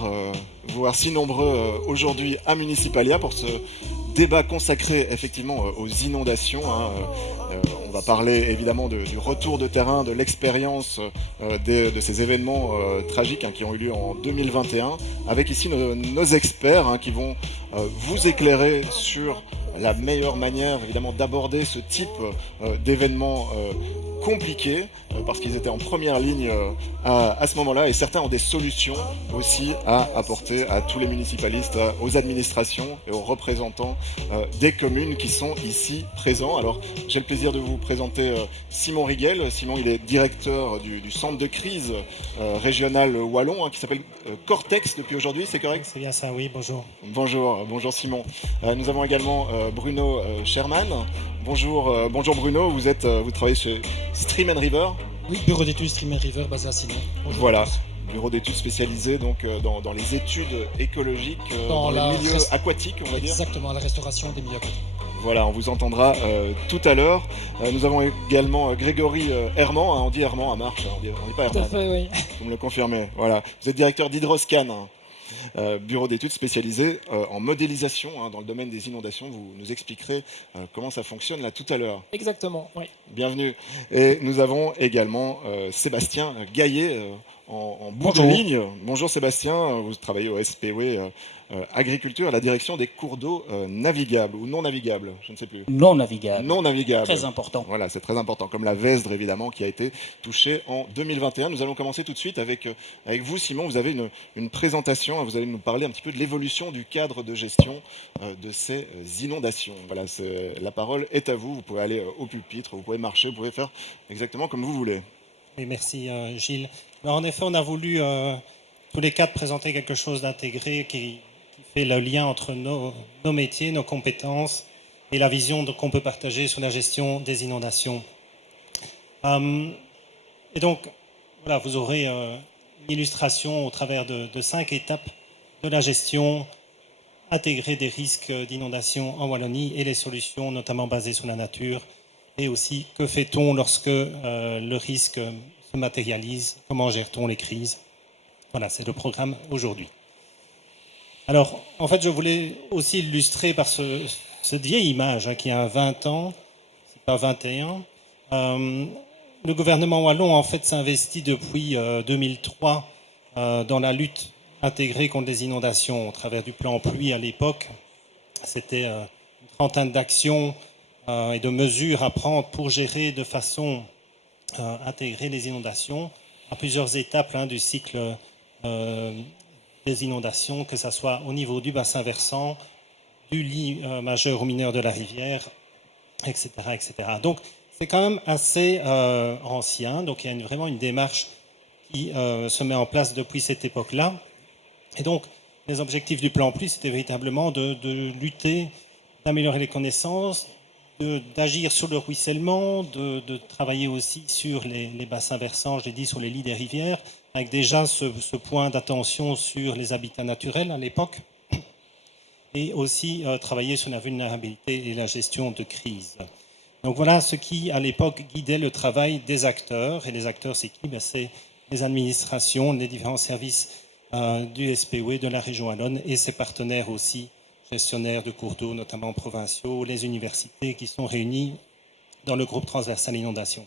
vous voir si nombreux aujourd'hui à Municipalia pour ce débat consacré effectivement aux inondations. On va parler évidemment du retour de terrain, de l'expérience de ces événements tragiques qui ont eu lieu en 2021, avec ici nos experts qui vont vous éclairer sur la meilleure manière évidemment d'aborder ce type d'événements compliqués, parce qu'ils étaient en première ligne à ce moment-là, et certains ont des solutions aussi à apporter à tous les municipalistes, aux administrations et aux représentants des communes qui sont ici présents. Alors j'ai le plaisir de vous présenter Simon Riguel. Simon, il est directeur du centre de crise régional wallon qui s'appelle Cortex depuis aujourd'hui, c'est correct? C'est bien ça, oui, bonjour. Bonjour Simon. Nous avons également Bruno Sherman. Bonjour Bruno, vous travaillez chez Stream and River. Oui, bureau d'études Stream and River basé à Sinon. Bonjour Voilà, à tous. bureau d'études spécialisé donc dans les études écologiques, Dans dans la les milieux aquatiques, on va dire. Exactement, la restauration des milieux aquatiques. Voilà, on vous entendra tout à l'heure. Nous avons également Grégory Herman, on dit Herman à Marche, on dit pas Tout à Herman. fait, oui. Vous me le confirmez. Voilà, vous êtes directeur d'Hydroscan, bureau d'études spécialisé en modélisation dans le domaine des inondations. Vous nous expliquerez comment ça fonctionne là tout à l'heure. Exactement, oui. Bienvenue. Et nous avons également Sébastien Gaillet en bout de Bonjour. ligne. Bonjour Sébastien, vous travaillez au SPW Agriculture, à la direction des cours d'eau navigables ou non navigables, je ne sais plus. Non navigable. Non navigables. Très important. Voilà, c'est très important, comme la Vesdre évidemment qui a été touchée en 2021. Nous allons commencer tout de suite avec vous Simon, vous avez une présentation, vous allez nous parler un petit peu de l'évolution du cadre de gestion de ces inondations. Voilà, la parole est à vous, vous pouvez aller au pupitre, vous pouvez marcher, vous pouvez faire exactement comme vous voulez. Oui, merci Gilles. Alors, en effet, on a voulu tous les quatre présenter quelque chose d'intégré qui fait le lien entre nos métiers, nos compétences et la vision qu'on peut partager sur la gestion des inondations. Et donc, voilà, vous aurez une illustration au travers de 5 étapes de la gestion intégrée des risques d'inondation en Wallonie et les solutions notamment basées sur la nature. Et aussi, que fait-on lorsque le risque se matérialise? Comment gère-t-on les crises? Voilà, c'est le programme aujourd'hui. Alors, en fait, je voulais aussi illustrer par cette vieille image qui a 20 ans, c'est pas 21. Le gouvernement wallon, en fait, s'investit depuis 2003 dans la lutte intégrée contre les inondations au travers du plan pluie à l'époque. C'était une trentaine d'actions et de mesures à prendre pour gérer de façon intégrée les inondations à plusieurs étapes du cycle des inondations, que ce soit au niveau du bassin versant, du lit majeur ou mineur de la rivière, etc. etc. Donc, c'est quand même assez ancien. Donc, il y a vraiment une démarche qui se met en place depuis cette époque-là. Et donc, les objectifs du plan pluie, c'était véritablement de lutter, d'améliorer les connaissances, d'agir sur le ruissellement, de travailler aussi sur les bassins versants, je l'ai dit, sur les lits des rivières, avec déjà ce point d'attention sur les habitats naturels à l'époque, et aussi travailler sur la vulnérabilité et la gestion de crise. Donc voilà ce qui, à l'époque, guidait le travail des acteurs. Et les acteurs, c'est qui? C'est les administrations, les différents services du SPW, de la région wallonne, et ses partenaires aussi, gestionnaires de cours d'eau, notamment provinciaux, les universités qui sont réunis dans le groupe transversal inondation.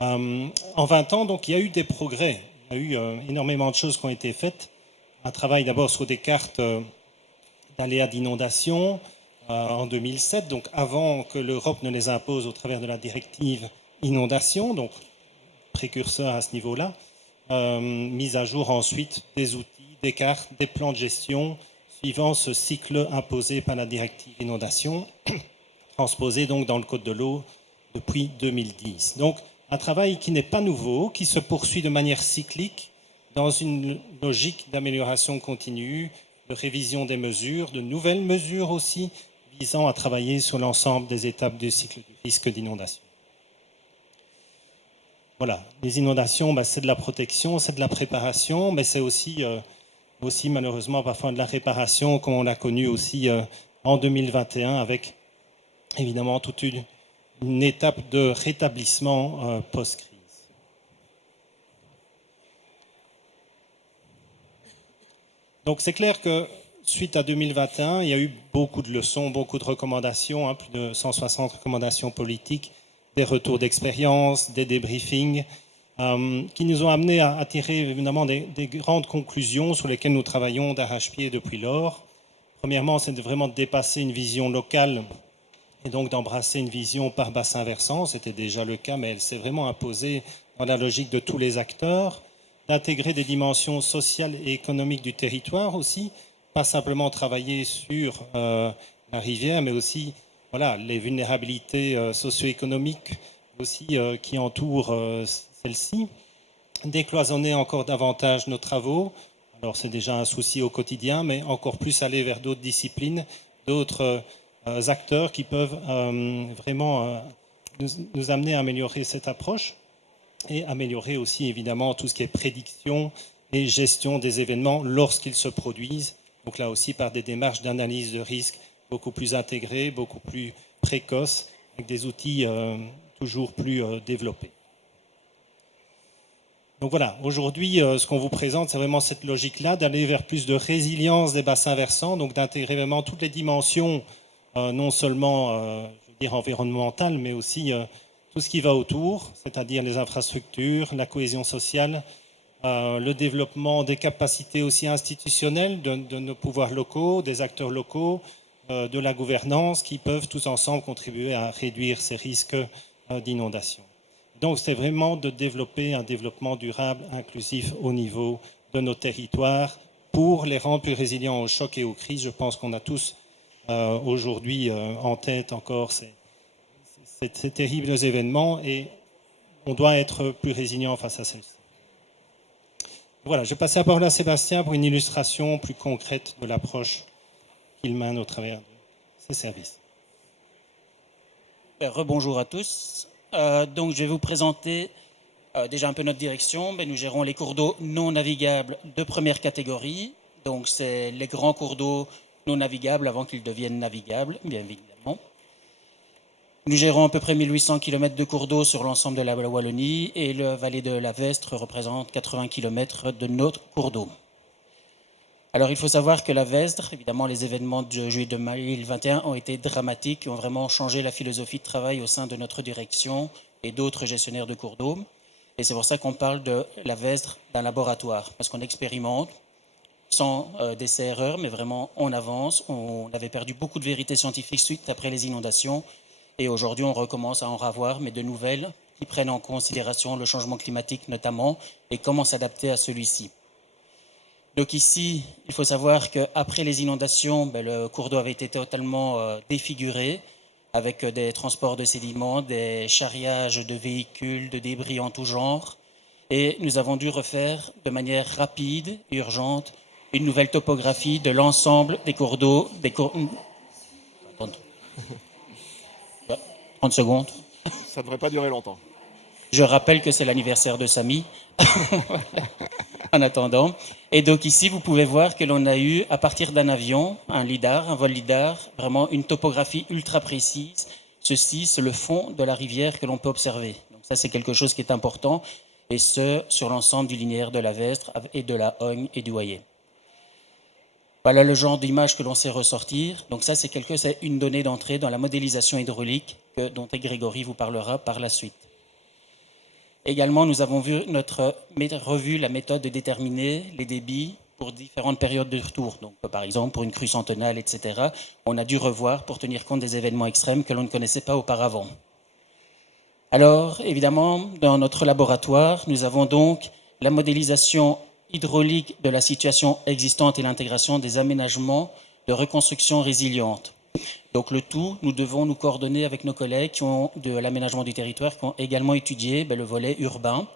En 20 ans, donc, il y a eu des progrès. Il y a eu énormément de choses qui ont été faites. Un travail d'abord sur des cartes d'aléas d'inondation en 2007, donc avant que l'Europe ne les impose au travers de la directive inondation, donc précurseur à ce niveau-là. Mise à jour ensuite des outils, des cartes, des plans de gestion suivant ce cycle imposé par la directive inondation, transposé donc dans le Code de l'eau depuis 2010. Donc un travail qui n'est pas nouveau, qui se poursuit de manière cyclique dans une logique d'amélioration continue, de révision des mesures, de nouvelles mesures aussi, visant à travailler sur l'ensemble des étapes du cycle du risque d'inondation. Voilà, les inondations, c'est de la protection, c'est de la préparation, mais c'est aussi malheureusement parfois de la réparation, comme on l'a connu aussi en 2021, avec évidemment toute une étape de rétablissement post-crise. Donc c'est clair que suite à 2021, il y a eu beaucoup de leçons, beaucoup de recommandations, plus de 160 recommandations politiques, des retours d'expérience, des débriefings, qui nous ont amenés à tirer évidemment des grandes conclusions sur lesquelles nous travaillons d'arrache-pied depuis lors. Premièrement, c'est vraiment de dépasser une vision locale et donc d'embrasser une vision par bassin versant. C'était déjà le cas, mais elle s'est vraiment imposée dans la logique de tous les acteurs, d'intégrer des dimensions sociales et économiques du territoire aussi, pas simplement travailler sur la rivière, mais aussi les vulnérabilités socio-économiques aussi qui entourent celle-ci, décloisonner encore davantage nos travaux. Alors c'est déjà un souci au quotidien, mais encore plus aller vers d'autres disciplines, d'autres acteurs qui peuvent vraiment nous amener à améliorer cette approche et améliorer aussi évidemment tout ce qui est prédiction et gestion des événements lorsqu'ils se produisent. Donc là aussi par des démarches d'analyse de risque beaucoup plus intégrées, beaucoup plus précoces, avec des outils toujours plus développés. Donc voilà, aujourd'hui, ce qu'on vous présente, c'est vraiment cette logique-là, d'aller vers plus de résilience des bassins versants, donc d'intégrer vraiment toutes les dimensions, non seulement, environnementales, mais aussi tout ce qui va autour, c'est-à-dire les infrastructures, la cohésion sociale, le développement des capacités aussi institutionnelles de nos pouvoirs locaux, des acteurs locaux, de la gouvernance, qui peuvent tous ensemble contribuer à réduire ces risques d'inondation. Donc, c'est vraiment de développer un développement durable, inclusif au niveau de nos territoires pour les rendre plus résilients aux chocs et aux crises. Je pense qu'on a tous aujourd'hui en tête encore ces terribles événements et on doit être plus résilient face à celles-ci. Voilà, je vais passer la parole à Sébastien pour une illustration plus concrète de l'approche qu'il mène au travers de ses services. Rebonjour à tous. Donc, je vais vous présenter déjà un peu notre direction. Nous gérons les cours d'eau non navigables de première catégorie. Donc, c'est les grands cours d'eau non navigables avant qu'ils deviennent navigables, bien évidemment. Nous gérons à peu près 1800 km de cours d'eau sur l'ensemble de la Wallonie et la vallée de la Vestre représente 80 km de notre cours d'eau. Alors, il faut savoir que la Vestre, évidemment, les événements de juillet 2021 ont été dramatiques et ont vraiment changé la philosophie de travail au sein de notre direction et d'autres gestionnaires de cours d'eau. Et c'est pour ça qu'on parle de la Vestre d'un laboratoire, parce qu'on expérimente sans d'essai-erreur, mais vraiment on avance. On avait perdu beaucoup de vérités scientifiques suite après les inondations. Et aujourd'hui, on recommence à en revoir, mais de nouvelles qui prennent en considération le changement climatique notamment et comment s'adapter à celui-ci. Donc ici, il faut savoir qu'après les inondations, le cours d'eau avait été totalement défiguré avec des transports de sédiments, des charriages de véhicules, de débris en tout genre. Et nous avons dû refaire de manière rapide et urgente une nouvelle topographie de l'ensemble des cours d'eau. 30 secondes. Ça ne devrait pas durer longtemps. Je rappelle que c'est l'anniversaire de Samy. En attendant. Et donc ici, vous pouvez voir que l'on a eu, à partir d'un avion, un vol lidar, vraiment une topographie ultra précise. Ceci, c'est le fond de la rivière que l'on peut observer. Donc ça, c'est quelque chose qui est important, et ce, sur l'ensemble du linéaire de la Vestre et de la Hogne et du Hoyer. Voilà le genre d'image que l'on sait ressortir. Donc ça, c'est une donnée d'entrée dans la modélisation hydraulique dont Grégory vous parlera par la suite. Également, nous avons revu la méthode de déterminer les débits pour différentes périodes de retour. Donc, par exemple, pour une crue centennale, etc., on a dû revoir pour tenir compte des événements extrêmes que l'on ne connaissait pas auparavant. Alors, évidemment, dans notre laboratoire, nous avons donc la modélisation hydraulique de la situation existante et l'intégration des aménagements de reconstruction résiliente. Donc le tout, nous devons nous coordonner avec nos collègues de l'aménagement du territoire qui ont également étudié le volet urbain,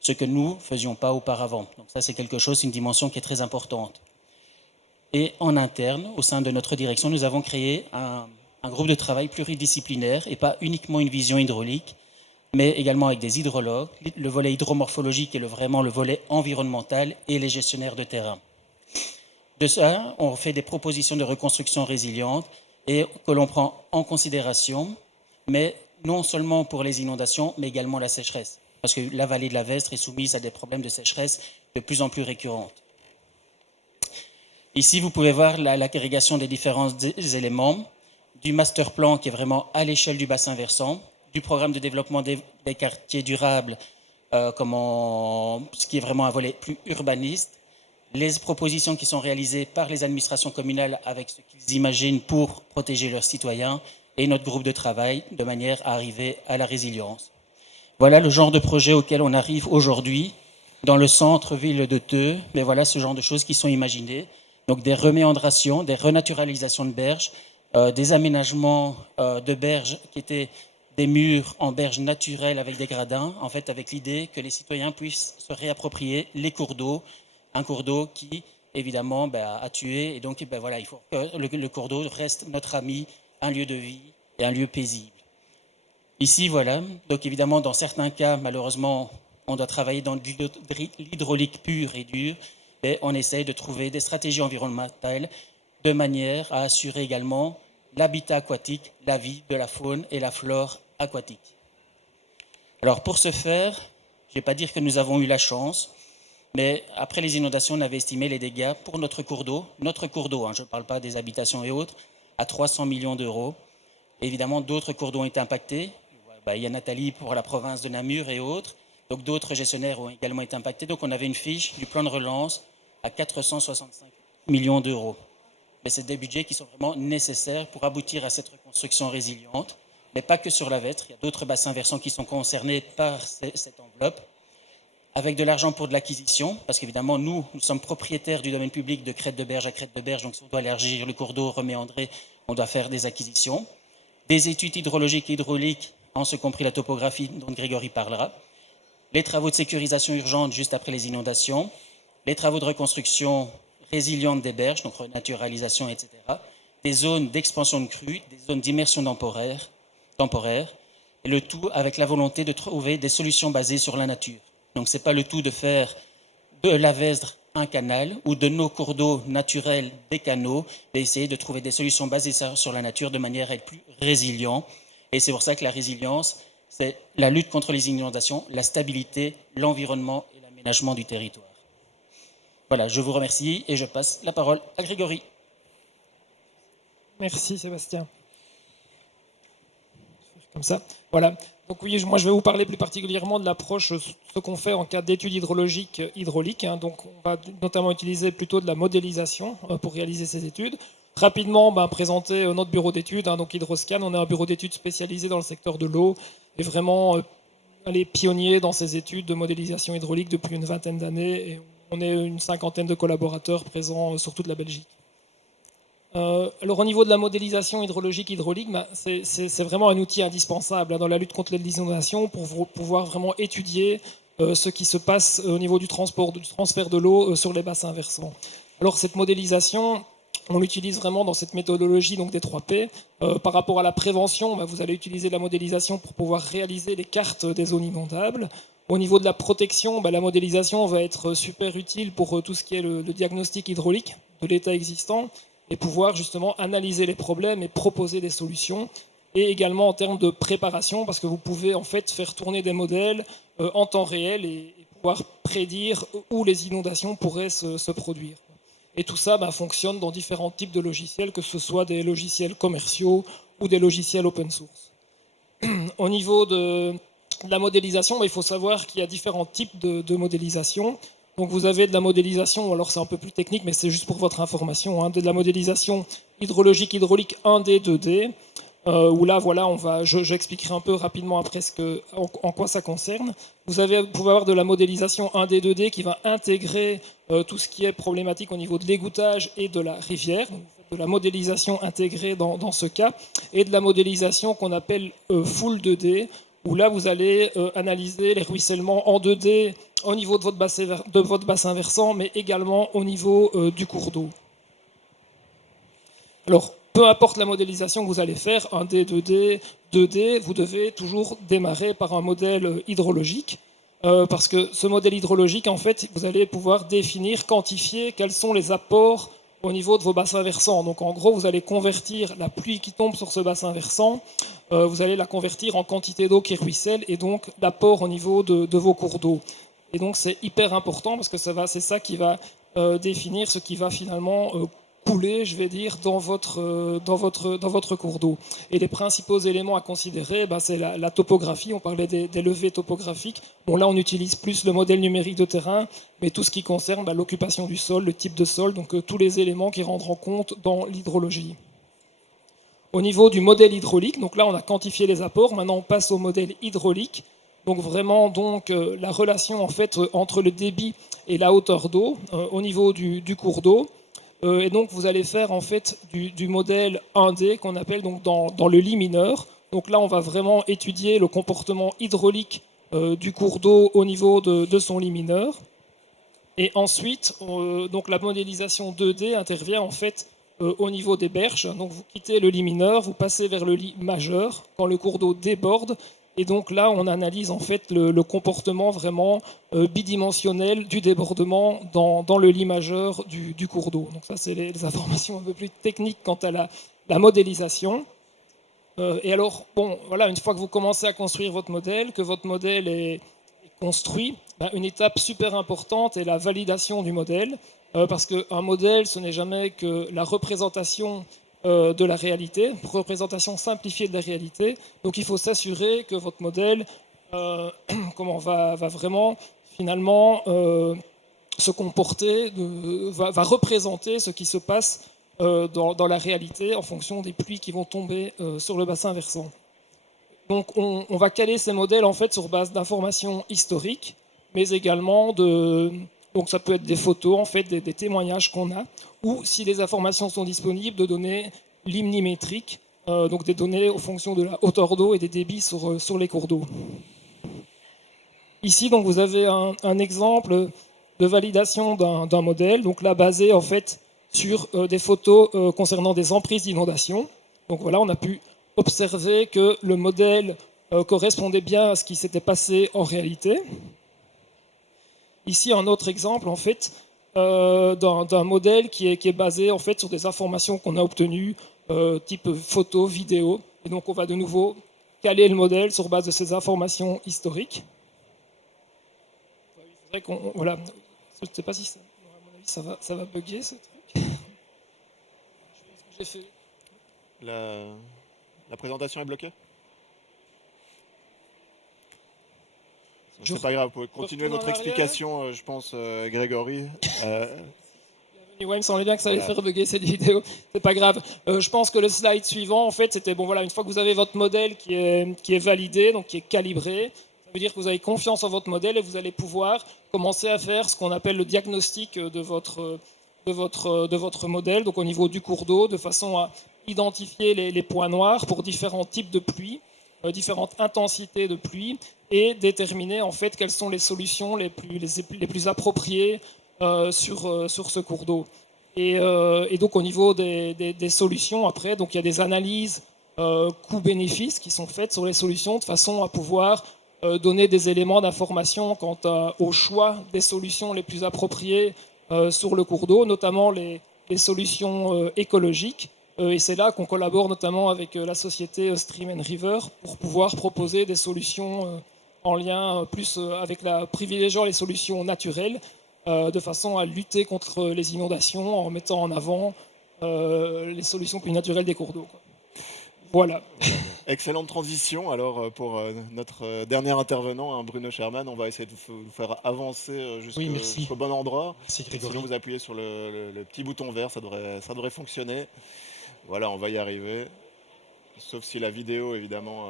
ce que nous ne faisions pas auparavant. Donc ça, c'est quelque chose, une dimension qui est très importante. Et en interne, au sein de notre direction, nous avons créé un groupe de travail pluridisciplinaire et pas uniquement une vision hydraulique, mais également avec des hydrologues, le volet hydromorphologique et vraiment le volet environnemental et les gestionnaires de terrain. De ça, on fait des propositions de reconstruction résiliente et que l'on prend en considération, mais non seulement pour les inondations, mais également la sécheresse. Parce que la vallée de la Vestre est soumise à des problèmes de sécheresse de plus en plus récurrentes. Ici, vous pouvez voir l'agrégation des différents éléments, du master plan qui est vraiment à l'échelle du bassin versant, du programme de développement des quartiers durables, ce qui est vraiment un volet plus urbaniste, les propositions qui sont réalisées par les administrations communales avec ce qu'ils imaginent pour protéger leurs citoyens, et notre groupe de travail de manière à arriver à la résilience. Voilà le genre de projet auquel on arrive aujourd'hui dans le centre-ville de Theux, mais voilà ce genre de choses qui sont imaginées. Donc des reméandrations, des renaturalisations de berges, des aménagements de berges qui étaient des murs en berges naturelles avec des gradins, en fait avec l'idée que les citoyens puissent se réapproprier les cours d'eau, un cours d'eau qui évidemment a tué, et donc voilà, il faut que le cours d'eau reste notre ami, un lieu de vie et un lieu paisible. Ici, voilà, donc évidemment, dans certains cas, malheureusement, on doit travailler dans l'hydraulique pure et dure, et on essaye de trouver des stratégies environnementales de manière à assurer également l'habitat aquatique, la vie de la faune et la flore aquatique. Alors pour ce faire, je ne vais pas dire que nous avons eu la chance, mais après les inondations, on avait estimé les dégâts pour notre cours d'eau, je ne parle pas des habitations et autres, à 300 millions d'euros. Évidemment, d'autres cours d'eau ont été impactés. Il y a Nathalie pour la province de Namur et autres. Donc d'autres gestionnaires ont également été impactés. Donc on avait une fiche du plan de relance à 465 millions d'euros. Mais c'est des budgets qui sont vraiment nécessaires pour aboutir à cette reconstruction résiliente. Mais pas que sur la Vêtre. Il y a d'autres bassins versants qui sont concernés par cette enveloppe. Avec de l'argent pour de l'acquisition, parce qu'évidemment, nous sommes propriétaires du domaine public de crête de berge à crête de berge. Donc si on doit élargir le cours d'eau, reméandrer, on doit faire des acquisitions. Des études hydrologiques et hydrauliques, en ce compris la topographie dont Grégory parlera, les travaux de sécurisation urgente juste après les inondations, les travaux de reconstruction résiliente des berges, donc renaturalisation, etc., des zones d'expansion de crues, des zones d'immersion temporaire, et le tout avec la volonté de trouver des solutions basées sur la nature. Donc ce n'est pas le tout de faire de la Vesdre un canal ou de nos cours d'eau naturels des canaux, d'essayer de trouver des solutions basées sur la nature de manière à être plus résilient. Et c'est pour ça que la résilience, c'est la lutte contre les inondations, la stabilité, l'environnement et l'aménagement du territoire. Voilà, je vous remercie et je passe la parole à Grégory. Merci Sébastien. Comme ça, voilà. Donc oui, moi je vais vous parler plus particulièrement de l'approche, ce qu'on fait en cas d'études hydrologiques hydrauliques. Donc on va notamment utiliser plutôt de la modélisation pour réaliser ces études. Rapidement, présenter notre bureau d'études, donc Hydroscan. On est un bureau d'études spécialisé dans le secteur de l'eau et vraiment les pionniers dans ces études de modélisation hydraulique depuis une vingtaine d'années. Et on est une cinquantaine de collaborateurs présents sur toute la Belgique. Alors au niveau de la modélisation hydraulique, c'est vraiment un outil indispensable dans la lutte contre les inondations pour pouvoir vraiment étudier ce qui se passe au niveau du transfert de l'eau sur les bassins versants. Alors cette modélisation, on l'utilise vraiment dans cette méthodologie donc des 3P. Par rapport à la prévention, vous allez utiliser la modélisation pour pouvoir réaliser les cartes des zones inondables. Au niveau de la protection, la modélisation va être super utile pour tout ce qui est le diagnostic hydraulique de l'état existant, et pouvoir justement analyser les problèmes et proposer des solutions. Et également en termes de préparation, parce que vous pouvez en fait faire tourner des modèles en temps réel et pouvoir prédire où les inondations pourraient se produire. Et tout ça fonctionne dans différents types de logiciels, que ce soit des logiciels commerciaux ou des logiciels open source. Au niveau de la modélisation, il faut savoir qu'il y a différents types de modélisation. Donc vous avez de la modélisation, alors c'est un peu plus technique, mais c'est juste pour votre information, de la modélisation hydraulique 1D, 2D, où là, voilà, j'expliquerai un peu rapidement après en quoi ça concerne. Vous pouvez avoir de la modélisation 1D, 2D qui va intégrer tout ce qui est problématique au niveau de l'égouttage et de la rivière, donc de la modélisation intégrée dans ce cas, et de la modélisation qu'on appelle full 2D, où là, vous allez analyser les ruissellements en 2D au niveau de votre bassin versant, mais également au niveau du cours d'eau. Alors, peu importe la modélisation que vous allez faire, 1D, 2D, 2D, vous devez toujours démarrer par un modèle hydrologique, parce que ce modèle hydrologique, en fait, vous allez pouvoir définir, quantifier quels sont les apports au niveau de vos bassins versants. Donc en gros, vous allez convertir la pluie qui tombe sur ce bassin versant, vous allez la convertir en quantité d'eau qui ruisselle et donc l'apport au niveau de vos cours d'eau. Et donc c'est hyper important parce que c'est ça qui va définir ce qui va finalement couler, je vais dire, dans votre cours d'eau. Et les principaux éléments à considérer, c'est la topographie. On parlait des levées topographiques. Bon, là, on utilise plus le modèle numérique de terrain, mais tout ce qui concerne l'occupation du sol, le type de sol, donc tous les éléments qui rentrent en compte dans l'hydrologie. Au niveau du modèle hydraulique, donc là, on a quantifié les apports. Maintenant, on passe au modèle hydraulique. Donc vraiment, la relation en fait entre le débit et la hauteur d'eau au niveau du cours d'eau. Et donc vous allez faire en fait du modèle 1D qu'on appelle donc dans le lit mineur. Donc là on va vraiment étudier le comportement hydraulique du cours d'eau au niveau de son lit mineur. Et ensuite donc la modélisation 2D intervient en fait au niveau des berges. Donc vous quittez le lit mineur, vous passez vers le lit majeur quand le cours d'eau déborde. Et donc là, on analyse en fait le comportement vraiment bidimensionnel du débordement dans le lit majeur du cours d'eau. Donc ça, c'est les informations un peu plus techniques quant à la modélisation. Et alors, bon, voilà, une fois que vous commencez à construire votre modèle, que votre modèle est construit, une étape super importante est la validation du modèle. Parce qu'un modèle, ce n'est jamais que la représentation de la réalité, représentation simplifiée de la réalité. Donc il faut s'assurer que votre modèle va vraiment finalement se comporter, va représenter ce qui se passe dans la réalité en fonction des pluies qui vont tomber sur le bassin versant. Donc on va caler ces modèles en fait sur base d'informations historiques, mais également donc ça peut être des photos, en fait, des témoignages qu'on a, ou si les informations sont disponibles, de données limnimétriques, donc des données en fonction de la hauteur d'eau et des débits sur les cours d'eau. Ici, donc, vous avez un exemple de validation d'un modèle, donc là basé en fait sur des photos concernant des emprises d'inondation. Donc voilà, on a pu observer que le modèle correspondait bien à ce qui s'était passé en réalité. Ici, un autre exemple, en fait, d'un modèle qui est basé en fait sur des informations qu'on a obtenues, type photo, vidéo. Et donc, on va de nouveau caler le modèle sur base de ces informations historiques. Voilà. Je ne sais pas si ça, à mon avis, ça va bugger ce truc. J'ai fait. La présentation est bloquée? C'est pas grave, vous pouvez continuer votre explication, je pense, Grégory. Il me semblait bien que ça allait faire bugger cette vidéo. C'est pas grave. Je pense que le slide suivant, en fait, c'était bon. Voilà, une fois que vous avez votre modèle qui est validé, donc qui est calibré, ça veut dire que vous avez confiance en votre modèle et vous allez pouvoir commencer à faire ce qu'on appelle le diagnostic de votre modèle, donc au niveau du cours d'eau, de façon à identifier les points noirs pour différents types de pluie, différentes intensités de pluie, et déterminer en fait quelles sont les solutions les plus appropriées sur ce cours d'eau. Et donc au niveau des solutions, après, donc il y a des analyses coûts-bénéfices qui sont faites sur les solutions de façon à pouvoir donner des éléments d'information quant au choix des solutions les plus appropriées sur le cours d'eau, notamment les solutions écologiques. Et c'est là qu'on collabore notamment avec la société Stream & River pour pouvoir proposer des solutions en lien plus avec privilégiant les solutions naturelles de façon à lutter contre les inondations en mettant en avant les solutions plus naturelles des cours d'eau. Voilà. Excellente transition. Alors pour notre dernier intervenant, Bruno Sherman, on va essayer de vous faire avancer jusqu'au bon endroit. Merci, Grégory. Sinon vous appuyez sur le petit bouton vert, ça devrait fonctionner. Voilà, on va y arriver. Sauf si la vidéo, évidemment...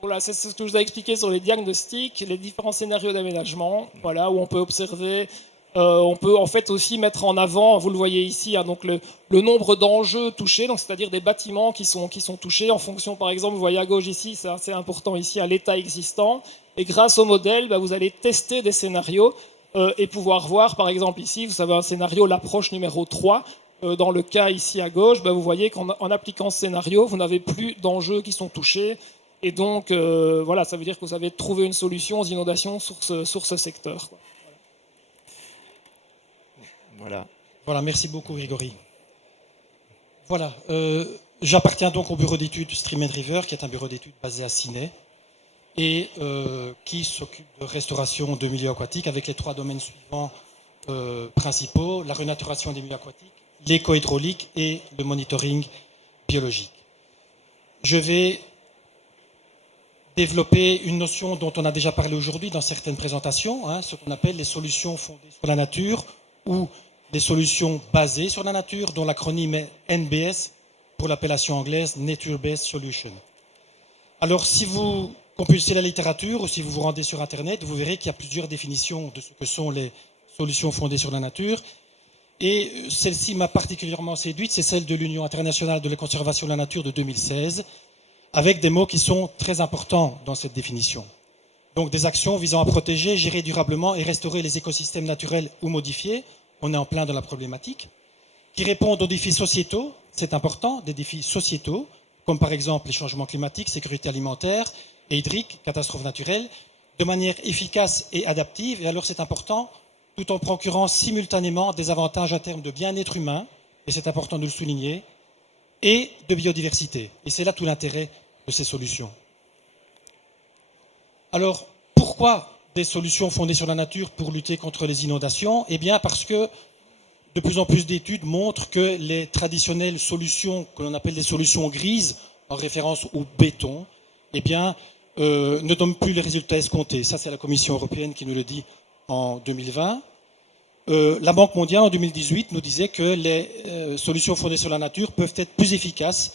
Voilà, c'est ce que je vous ai expliqué sur les diagnostics, les différents scénarios d'aménagement, voilà, où on peut observer, on peut en fait aussi mettre en avant, vous le voyez ici, donc le nombre d'enjeux touchés, donc c'est-à-dire des bâtiments qui sont touchés en fonction, par exemple, vous voyez à gauche ici, c'est assez important ici, à l'état existant, et grâce au modèle, vous allez tester des scénarios et pouvoir voir, par exemple ici, vous savez un scénario, l'approche numéro 3, dans le cas ici à gauche, vous voyez qu'en appliquant ce scénario, vous n'avez plus d'enjeux qui sont touchés. Et donc, voilà, ça veut dire que vous avez trouvé une solution aux inondations sur ce secteur. Voilà. Voilà, merci beaucoup, Grégory. Voilà, j'appartiens donc au bureau d'études Stream & River, qui est un bureau d'études basé à Ciney, et qui s'occupe de restauration de milieux aquatiques avec les 3 domaines suivants principaux, la renaturation des milieux aquatiques, l'éco-hydraulique et le monitoring biologique. Je vais développer une notion dont on a déjà parlé aujourd'hui dans certaines présentations, ce qu'on appelle les solutions fondées sur la nature ou des solutions basées sur la nature, dont l'acronyme est NBS pour l'appellation anglaise Nature Based Solution. Alors, si vous compulsez la littérature ou si vous vous rendez sur Internet, vous verrez qu'il y a plusieurs définitions de ce que sont les solutions fondées sur la nature. Et celle-ci m'a particulièrement séduite, c'est celle de l'Union internationale de la conservation de la nature de 2016, avec des mots qui sont très importants dans cette définition. Donc des actions visant à protéger, gérer durablement et restaurer les écosystèmes naturels ou modifiés, on est en plein dans la problématique, qui répondent aux défis sociétaux, c'est important, des défis sociétaux, comme par exemple les changements climatiques, sécurité alimentaire et hydrique, catastrophes naturelles, de manière efficace et adaptive, et alors c'est important, tout en procurant simultanément des avantages à terme de bien-être humain, et c'est important de le souligner, et de biodiversité. Et c'est là tout l'intérêt de ces solutions. Alors, pourquoi des solutions fondées sur la nature pour lutter contre les inondations? Eh bien, parce que de plus en plus d'études montrent que les traditionnelles solutions, que l'on appelle des solutions grises, en référence au béton, eh bien, ne donnent plus les résultats escomptés. Ça, c'est la Commission européenne qui nous le dit en 2020. La Banque mondiale, en 2018, nous disait que les solutions fondées sur la nature peuvent être plus efficaces,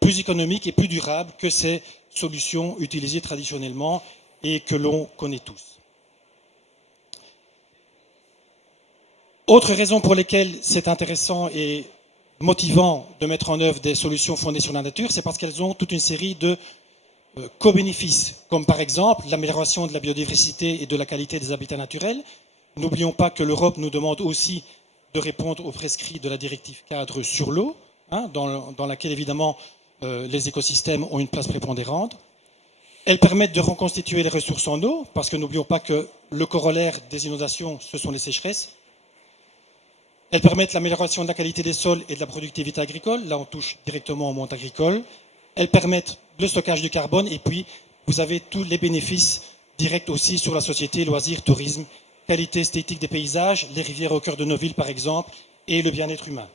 plus économiques et plus durables que ces solutions utilisées traditionnellement et que l'on connaît tous. Autre raison pour laquelle c'est intéressant et motivant de mettre en œuvre des solutions fondées sur la nature, c'est parce qu'elles ont toute une série de co-bénéfices, comme par exemple l'amélioration de la biodiversité et de la qualité des habitats naturels. N'oublions pas que l'Europe nous demande aussi de répondre aux prescrits de la directive cadre sur l'eau, dans laquelle évidemment les écosystèmes ont une place prépondérante. Elles permettent de reconstituer les ressources en eau, parce que n'oublions pas que le corollaire des inondations, ce sont les sécheresses. Elles permettent l'amélioration de la qualité des sols et de la productivité agricole. Là, on touche directement au monde agricole. Elles permettent le stockage du carbone. Et puis, vous avez tous les bénéfices directs aussi sur la société, loisirs, tourisme, qualité esthétique des paysages, les rivières au cœur de nos villes, par exemple, et le bien-être humain.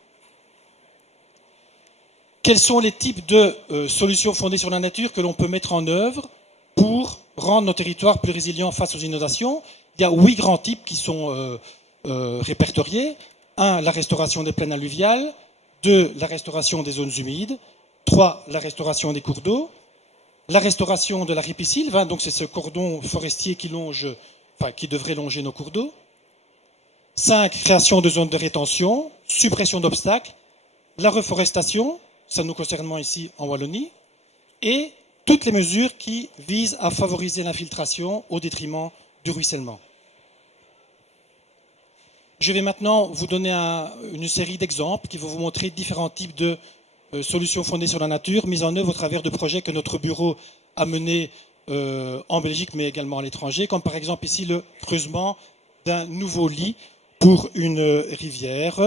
Quels sont les types de solutions fondées sur la nature que l'on peut mettre en œuvre pour rendre nos territoires plus résilients face aux inondations? Il y a 8 grands types qui sont répertoriés. 1, la restauration des plaines alluviales. 2, la restauration des zones humides. 3, la restauration des cours d'eau. La restauration de la ripisylve, donc c'est ce cordon forestier qui devrait longer nos cours d'eau. 5, création de zones de rétention, suppression d'obstacles. La reforestation, ça nous concerne moins ici en Wallonie. Et toutes les mesures qui visent à favoriser l'infiltration au détriment du ruissellement. Je vais maintenant vous donner une série d'exemples qui vont vous montrer différents types de solutions fondées sur la nature, mises en œuvre au travers de projets que notre bureau a menés en Belgique, mais également à l'étranger, comme par exemple ici le creusement d'un nouveau lit pour une rivière.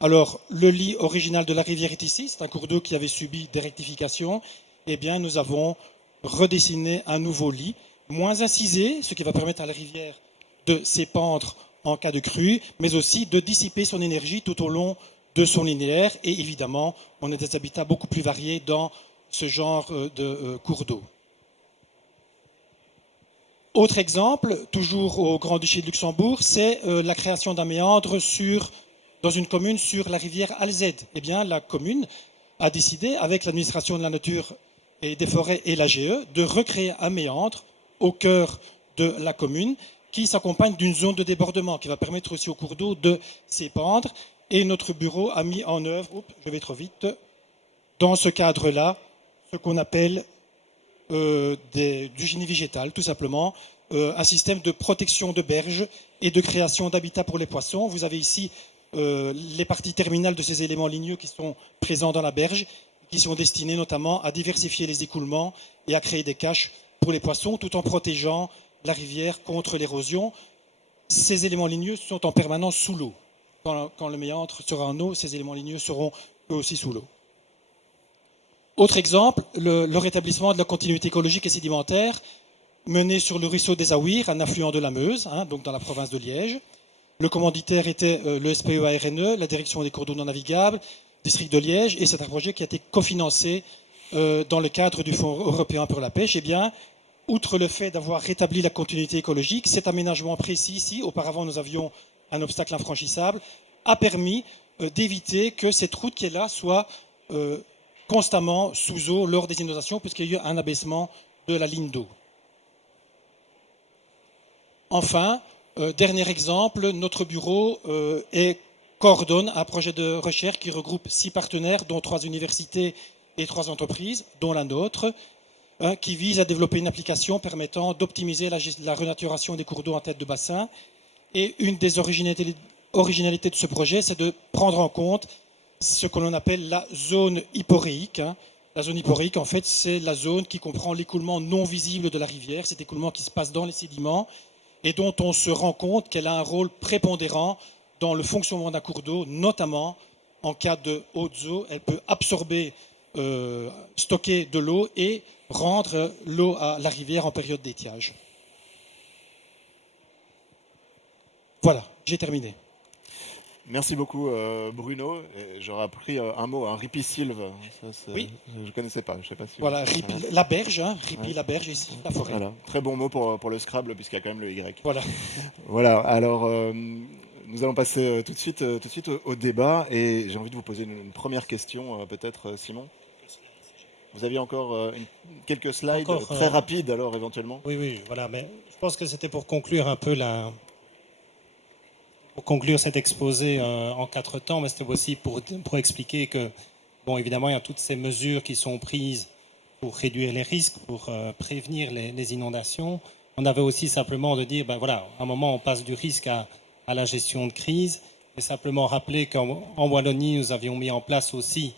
Alors, le lit original de la rivière est ici, c'est un cours d'eau qui avait subi des rectifications. Eh bien, nous avons redessiné un nouveau lit, moins incisé, ce qui va permettre à la rivière de s'épandre en cas de crue, mais aussi de dissiper son énergie tout au long de son linéaire. Et évidemment, on a des habitats beaucoup plus variés dans ce genre de cours d'eau. Autre exemple, toujours au Grand-Duché de Luxembourg, c'est la création d'un méandre dans une commune sur la rivière Alzette. Eh bien, la commune a décidé, avec l'administration de la nature et des forêts et l'AGE, de recréer un méandre au cœur de la commune qui s'accompagne d'une zone de débordement qui va permettre aussi au cours d'eau de s'épandre. Et notre bureau a mis en œuvre, je vais trop vite, dans ce cadre-là, ce qu'on appelle du génie végétal, tout simplement, un système de protection de berges et de création d'habitats pour les poissons. Vous avez ici les parties terminales de ces éléments ligneux qui sont présents dans la berge, qui sont destinés notamment à diversifier les écoulements et à créer des caches pour les poissons, tout en protégeant la rivière contre l'érosion. Ces éléments ligneux sont en permanence sous l'eau. Quand le méandre sera en eau, ces éléments ligneux seront eux aussi sous l'eau. Autre exemple, le rétablissement de la continuité écologique et sédimentaire mené sur le ruisseau des Aouirs, un affluent de la Meuse, donc dans la province de Liège. Le commanditaire était le SPE-ARNE, la Direction des cours d'eau non navigables, district de Liège, et c'est un projet qui a été cofinancé dans le cadre du Fonds européen pour la pêche. Eh bien, outre le fait d'avoir rétabli la continuité écologique, cet aménagement précis ici, auparavant nous avions un obstacle infranchissable, a permis d'éviter que cette route qui est là soit constamment sous eau lors des inondations, puisqu'il y a eu un abaissement de la ligne d'eau. Enfin, dernier exemple, notre bureau coordonne un projet de recherche qui regroupe 6 partenaires, dont 3 universités et 3 entreprises, dont la nôtre, qui vise à développer une application permettant d'optimiser la renaturation des cours d'eau en tête de bassin. Et une des originalités de ce projet, c'est de prendre en compte ce que l'on appelle la zone hyporéique. La zone hyporéique, en fait, c'est la zone qui comprend l'écoulement non visible de la rivière, cet écoulement qui se passe dans les sédiments, et dont on se rend compte qu'elle a un rôle prépondérant dans le fonctionnement d'un cours d'eau, notamment en cas de hautes eaux. Elle peut absorber, stocker de l'eau et rendre l'eau à la rivière en période d'étiage. Voilà, j'ai terminé. Merci beaucoup Bruno. J'aurais appris un mot, un ripisylve. Oui. Je ne connaissais pas. Je sais pas si voilà, la berge, ripi, ouais. La berge ici, la forêt. Voilà, très bon mot pour le Scrabble puisqu'il y a quand même le Y. Voilà. Voilà, alors nous allons passer tout de suite au débat et j'ai envie de vous poser une première question peut-être Simon. Vous aviez encore quelques slides très rapides alors éventuellement. Oui, voilà, mais je pense que c'était pour conclure un peu pour conclure cet exposé en 4 temps, mais c'était aussi pour expliquer que, bon, évidemment, il y a toutes ces mesures qui sont prises pour réduire les risques, pour prévenir les inondations. On avait aussi simplement de dire, ben voilà, à un moment, on passe du risque à la gestion de crise, et simplement rappeler qu'en Wallonie, nous avions mis en place aussi,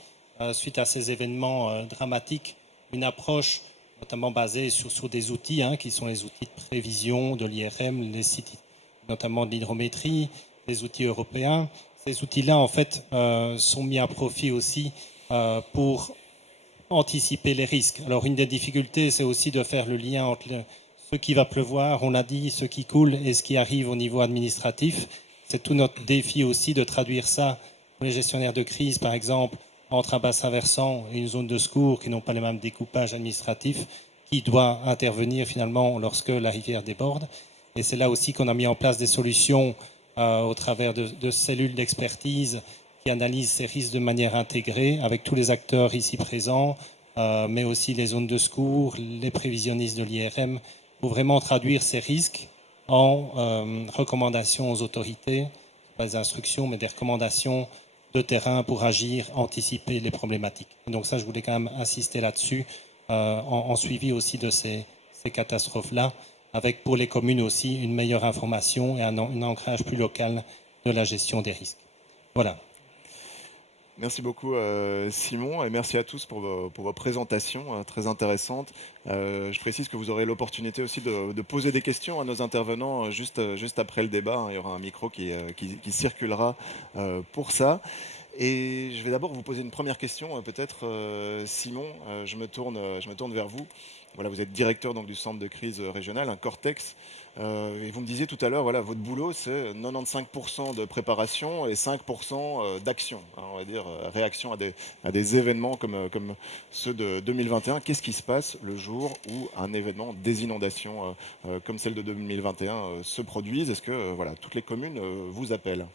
suite à ces événements dramatiques, une approche notamment basée sur des outils, qui sont les outils de prévision de l'IRM, les sites, notamment de l'hydrométrie, les outils européens. Ces outils-là, en fait, sont mis à profit aussi pour anticiper les risques. Alors, une des difficultés, c'est aussi de faire le lien entre ce qui va pleuvoir, on l'a dit, ce qui coule et ce qui arrive au niveau administratif. C'est tout notre défi aussi de traduire ça pour les gestionnaires de crise, par exemple, entre un bassin versant et une zone de secours qui n'ont pas les mêmes découpages administratifs, qui doit intervenir finalement lorsque la rivière déborde. Et c'est là aussi qu'on a mis en place des solutions au travers de cellules d'expertise qui analysent ces risques de manière intégrée avec tous les acteurs ici présents, mais aussi les zones de secours, les prévisionnistes de l'IRM, pour vraiment traduire ces risques en recommandations aux autorités, pas des instructions, mais des recommandations de terrain pour agir, anticiper les problématiques. Et donc ça, je voulais quand même insister là-dessus, en suivi aussi de ces catastrophes-là, avec pour les communes aussi une meilleure information et un ancrage plus local de la gestion des risques. Voilà. Merci beaucoup Simon et merci à tous pour vos présentations très intéressantes. Je précise que vous aurez l'opportunité aussi de poser des questions à nos intervenants juste après le débat. Il y aura un micro qui circulera pour ça. Et je vais d'abord vous poser une première question, peut-être Simon, je me tourne vers vous. Voilà, vous êtes directeur donc, du centre de crise régional, un Cortex. Et vous me disiez tout à l'heure, voilà, votre boulot, c'est 95% de préparation et 5% d'action. On va dire réaction à des événements comme ceux de 2021. Qu'est-ce qui se passe le jour où un événement des inondations comme celle de 2021 se produise? Est-ce que voilà, toutes les communes vous appellent?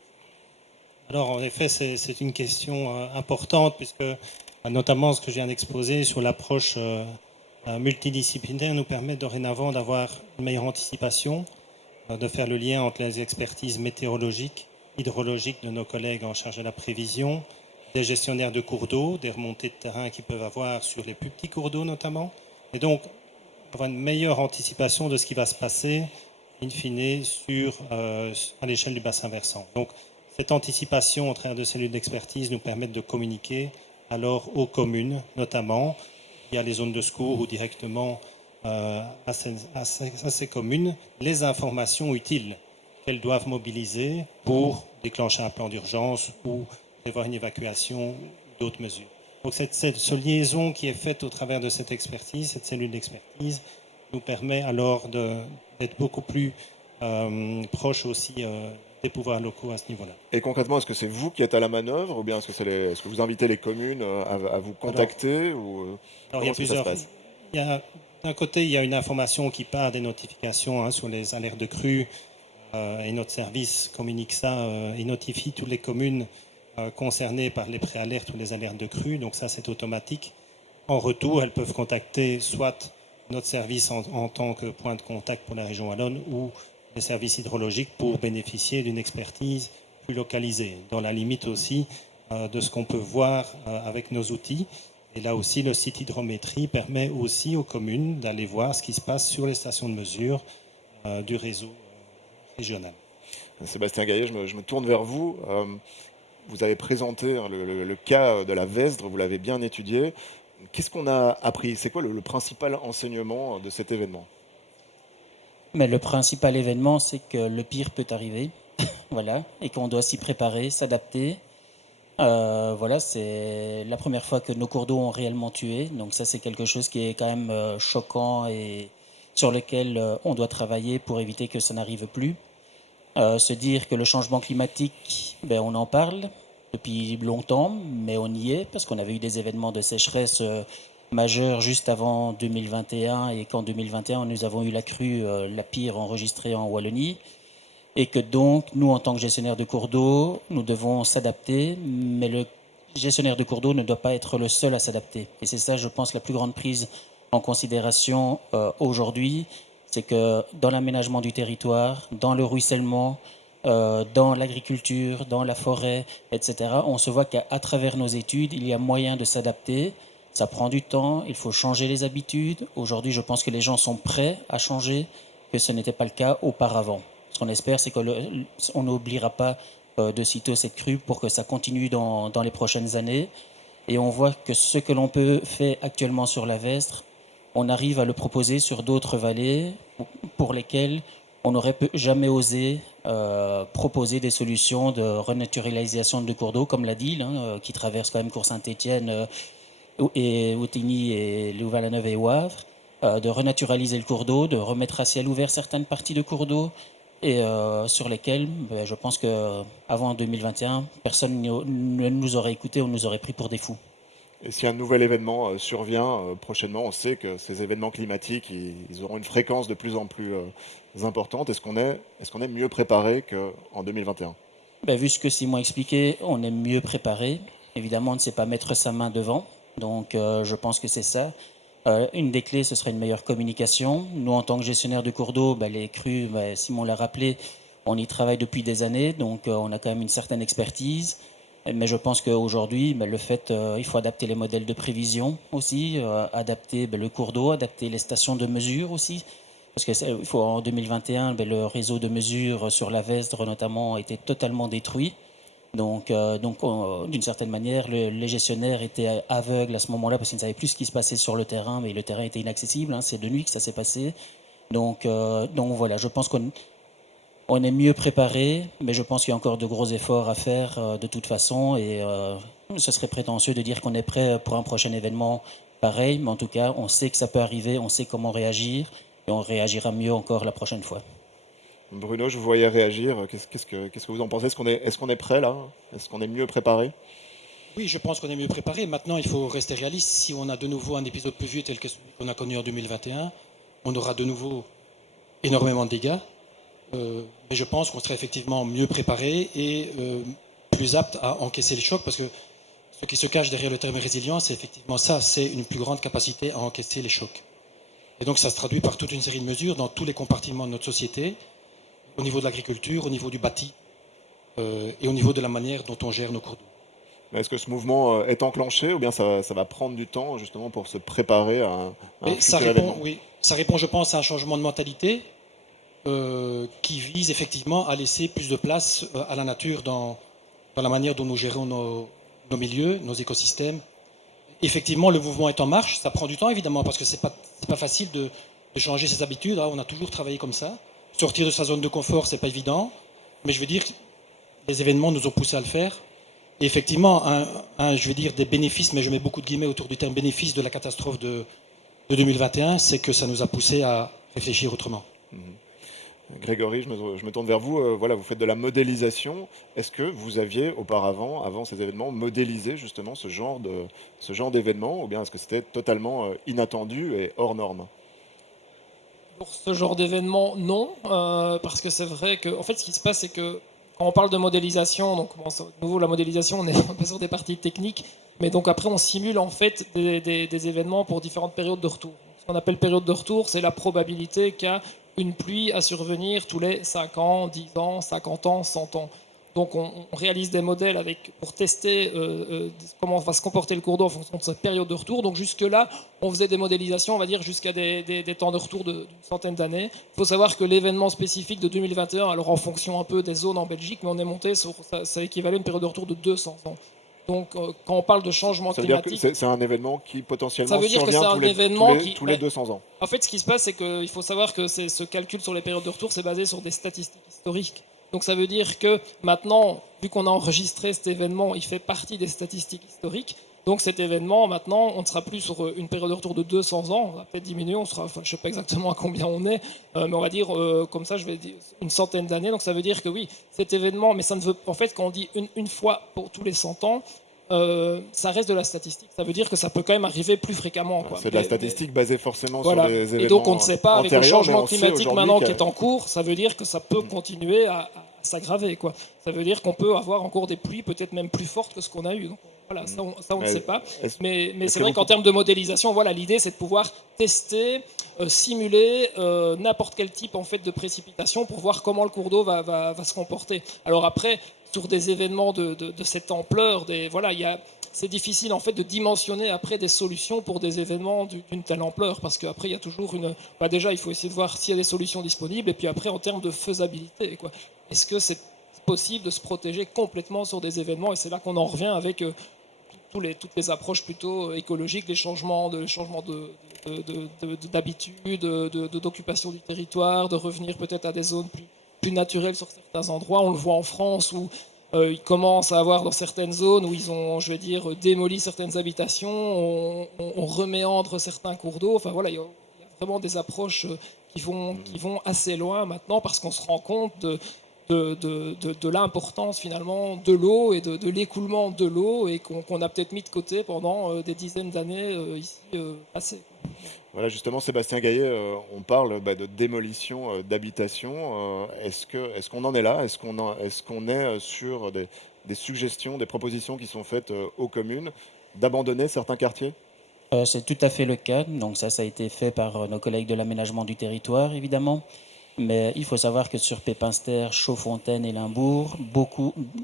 Alors, en effet, c'est une question importante, puisque notamment ce que je viens d'exposer sur l'approche multidisciplinaire nous permet dorénavant d'avoir une meilleure anticipation, de faire le lien entre les expertises météorologiques, hydrologiques de nos collègues en charge de la prévision, des gestionnaires de cours d'eau, des remontées de terrain qu'ils peuvent avoir sur les plus petits cours d'eau notamment, et donc avoir une meilleure anticipation de ce qui va se passer, in fine, à l'échelle du bassin versant. Donc, cette anticipation au travers de cellules d'expertise nous permet de communiquer alors aux communes, notamment, via les zones de secours ou directement à ces communes, les informations utiles qu'elles doivent mobiliser pour déclencher un plan d'urgence ou prévoir une évacuation ou d'autres mesures. Donc cette liaison qui est faite au travers de cette expertise, cette cellule d'expertise, nous permet alors d'être beaucoup plus proche aussi des pouvoirs locaux à ce niveau-là. Et concrètement, est-ce que c'est vous qui êtes à la manœuvre ou bien est-ce que vous invitez les communes à vous contacter ou Alors, comment est-ce que ça se passe? D'un côté, il y a une information qui part des notifications sur les alertes de crue et notre service communique ça et notifie toutes les communes concernées par les préalertes ou les alertes de crue. Donc ça, c'est automatique. En retour, elles peuvent contacter soit notre service en tant que point de contact pour la région wallonne ou les services hydrologiques pour bénéficier d'une expertise plus localisée, dans la limite aussi de ce qu'on peut voir avec nos outils. Et là aussi, le site hydrométrie permet aussi aux communes d'aller voir ce qui se passe sur les stations de mesure du réseau régional. Sébastien Gaillet, je me tourne vers vous. Vous avez présenté le cas de la Vesdre, vous l'avez bien étudié. Qu'est-ce qu'on a appris? C'est quoi le principal enseignement de cet événement? Mais le principal événement, c'est que le pire peut arriver, voilà, et qu'on doit s'y préparer, s'adapter. Voilà, c'est la première fois que nos cours d'eau ont réellement tué, donc ça c'est quelque chose qui est quand même choquant et sur lequel on doit travailler pour éviter que ça n'arrive plus. Se dire que le changement climatique, ben, on en parle depuis longtemps, mais on y est parce qu'on avait eu des événements de sécheresse majeurs juste avant 2021 et qu'en 2021 nous avons eu la crue la pire enregistrée en Wallonie. Et que donc, nous, en tant que gestionnaire de cours d'eau, nous devons s'adapter, mais le gestionnaire de cours d'eau ne doit pas être le seul à s'adapter. Et c'est ça, je pense, la plus grande prise en considération aujourd'hui, c'est que dans l'aménagement du territoire, dans le ruissellement, dans l'agriculture, dans la forêt, etc., on se voit qu'à travers nos études, il y a moyen de s'adapter. Ça prend du temps, il faut changer les habitudes. Aujourd'hui, je pense que les gens sont prêts à changer, que ce n'était pas le cas auparavant. Ce qu'on espère, c'est qu'on n'oubliera pas de sitôt cette crue pour que ça continue dans les prochaines années. Et on voit que ce que l'on peut faire actuellement sur la Vesdre, on arrive à le proposer sur d'autres vallées pour lesquelles on n'aurait jamais osé proposer des solutions de renaturalisation de cours d'eau, comme la Dyle, qui traverse quand même Cour-Saint-Étienne et Outigny et Louvain-la-Neuve et Wavre, de renaturaliser le cours d'eau, de remettre à ciel ouvert certaines parties de cours d'eau, et sur lesquels je pense qu'avant 2021, personne ne nous aurait écoutés, on nous aurait pris pour des fous. Et si un nouvel événement survient prochainement, on sait que ces événements climatiques, ils auront une fréquence de plus en plus importante. Est-ce qu'on est mieux préparé qu'en 2021? Vu ce que Simon a expliqué, on est mieux préparé. Évidemment, on ne sait pas mettre sa main devant, donc je pense que c'est ça. Une des clés, ce serait une meilleure communication. Nous, en tant que gestionnaire de cours d'eau, les crues, Simon l'a rappelé, on y travaille depuis des années, donc on a quand même une certaine expertise. Mais je pense qu'aujourd'hui, le fait, il faut adapter les modèles de prévision aussi, adapter le cours d'eau, adapter les stations de mesure aussi. Parce que en 2021, le réseau de mesure sur la Vesdre notamment a été totalement détruit. Donc d'une certaine manière, les gestionnaires étaient aveugles à ce moment-là parce qu'ils ne savaient plus ce qui se passait sur le terrain, mais le terrain était inaccessible. C'est de nuit que ça s'est passé. Donc voilà, je pense qu'on est mieux préparé, mais je pense qu'il y a encore de gros efforts à faire de toute façon. Et ce serait prétentieux de dire qu'on est prêt pour un prochain événement pareil, mais en tout cas, on sait que ça peut arriver, on sait comment réagir, et on réagira mieux encore la prochaine fois. Bruno, je vous voyais réagir. Qu'est-ce que vous en pensez? Est-ce qu'on est prêt là? Est-ce qu'on est mieux préparé? Oui, je pense qu'on est mieux préparé. Maintenant, il faut rester réaliste. Si on a de nouveau un épisode pluvieux tel que celui qu'on a connu en 2021, on aura de nouveau énormément de dégâts. Mais je pense qu'on serait effectivement mieux préparé et plus apte à encaisser les chocs parce que ce qui se cache derrière le terme résilience, c'est effectivement ça, c'est une plus grande capacité à encaisser les chocs. Et donc ça se traduit par toute une série de mesures dans tous les compartiments de notre société, au niveau de l'agriculture, au niveau du bâti et au niveau de la manière dont on gère nos cours d'eau. Est-ce que ce mouvement est enclenché ou bien ça va prendre du temps justement pour se préparer à un futur événement? Oui, ça répond, je pense, à un changement de mentalité qui vise effectivement à laisser plus de place à la nature dans la manière dont nous gérons nos milieux, nos écosystèmes. Effectivement, le mouvement est en marche. Ça prend du temps, évidemment, parce que c'est pas facile de changer ses habitudes. On a toujours travaillé comme ça. Sortir de sa zone de confort, c'est pas évident. Mais je veux dire, les événements nous ont poussés à le faire. Et effectivement, je vais dire des bénéfices, mais je mets beaucoup de guillemets autour du terme bénéfice de la catastrophe de 2021, c'est que ça nous a poussés à réfléchir autrement. Grégory, je me tourne vers vous. Voilà, vous faites de la modélisation. Est-ce que vous aviez auparavant, avant ces événements, modélisé justement ce genre d'événement, ou bien est-ce que c'était totalement inattendu et hors norme? Pour ce genre d'événement, non, parce que c'est vrai que, en fait, ce qui se passe, c'est que quand on parle de modélisation, donc bon, de nouveau la modélisation, on est un peu sur des parties techniques, mais donc après on simule en fait des événements pour différentes périodes de retour. Ce qu'on appelle période de retour, c'est la probabilité qu'a une pluie à survenir tous les 5 ans, 10 ans, 50 ans, 100 ans. Donc on réalise des modèles pour tester comment va se comporter le cours d'eau en fonction de sa période de retour. Donc jusque-là, on faisait des modélisations, on va dire, jusqu'à des temps de retour d'une centaine d'années. Il faut savoir que l'événement spécifique de 2021, alors en fonction un peu des zones en Belgique, mais on est monté sur, ça équivalait à une période de retour de 200 ans. Donc quand on parle de changement Ça veut dire que climatique, c'est un événement qui ça potentiellement veut dire que c'est survient un événement tous les 200 ans. En fait, ce qui se passe, c'est qu'il faut savoir que ce calcul sur les périodes de retour, c'est basé sur des statistiques historiques. Donc ça veut dire que maintenant, vu qu'on a enregistré cet événement, il fait partie des statistiques historiques. Donc cet événement, maintenant, on ne sera plus sur une période de retour de 200 ans, on va peut-être diminuer, on sera, enfin, je ne sais pas exactement à combien on est, mais on va dire, comme ça, je vais dire une centaine d'années. Donc ça veut dire que oui, cet événement, mais ça ne veut, en fait, quand on dit une fois pour tous les 100 ans, ça reste de la statistique. Ça veut dire que ça peut quand même arriver plus fréquemment. C'est de la statistique basée forcément voilà. Sur des événements Et donc on ne sait pas, avec le changement climatique maintenant qui est est en cours, ça veut dire que ça peut continuer à s'aggraver. Ça veut dire qu'on peut avoir encore des pluies peut-être même plus fortes que ce qu'on a eu. Donc, voilà, ça on ne sait pas. Mais c'est vrai qu'en termes de modélisation, voilà, l'idée c'est de pouvoir tester, simuler n'importe quel type en fait, de précipitation pour voir comment le cours d'eau va se comporter. Alors après, sur des événements de cette ampleur, c'est difficile en fait de dimensionner après des solutions pour des événements d'une telle ampleur parce qu'après il y a toujours déjà il faut essayer de voir s'il y a des solutions disponibles et puis après en termes de faisabilité est-ce que c'est possible de se protéger complètement sur des événements et c'est là qu'on en revient avec toutes les approches plutôt écologiques, les changements d'habitude, d'occupation du territoire, de revenir peut-être à des zones plus naturelles sur certains endroits. On le voit en France où ils commencent à avoir dans certaines zones où ils ont, je vais dire, démoli certaines habitations, on reméandre certains cours d'eau. Enfin voilà, il y a vraiment des approches qui vont assez loin maintenant parce qu'on se rend compte de l'importance finalement de l'eau et de l'écoulement de l'eau et qu'on a peut-être mis de côté pendant des dizaines d'années ici passées. Voilà, justement, Sébastien Gaillet, on parle de démolition d'habitations. Est-ce qu'on en est là? Est-ce qu'on est sur des suggestions, des propositions qui sont faites aux communes d'abandonner certains quartiers? C'est tout à fait le cas. Donc ça a été fait par nos collègues de l'aménagement du territoire, évidemment. Mais il faut savoir que sur Pépinster, Chaudfontaine et Limbourg,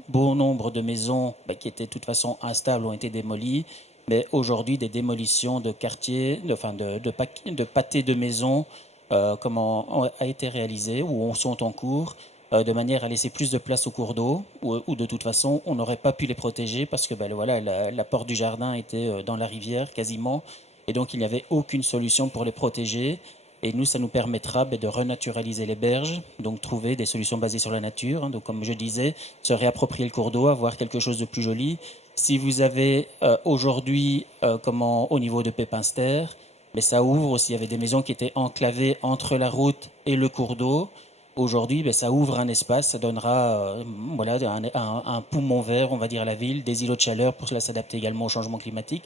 bon nombre de maisons qui étaient de toute façon instables ont été démolies. Mais aujourd'hui, des démolitions de quartiers, de pâtés de maisons, a été réalisées ou sont en cours, de manière à laisser plus de place au cours d'eau, ou de toute façon, on n'aurait pas pu les protéger parce que voilà, la porte du jardin était dans la rivière quasiment, et donc il n'y avait aucune solution pour les protéger. Et nous, ça nous permettra de renaturaliser les berges, donc trouver des solutions basées sur la nature. Donc, comme je disais, se réapproprier le cours d'eau, avoir quelque chose de plus joli. Si vous avez aujourd'hui, au niveau de Pépinster, mais ça ouvre aussi. Il y avait des maisons qui étaient enclavées entre la route et le cours d'eau. Aujourd'hui, ça ouvre un espace, ça donnera un poumon vert, on va dire, à la ville, des îlots de chaleur pour s'adapter également au changement climatique.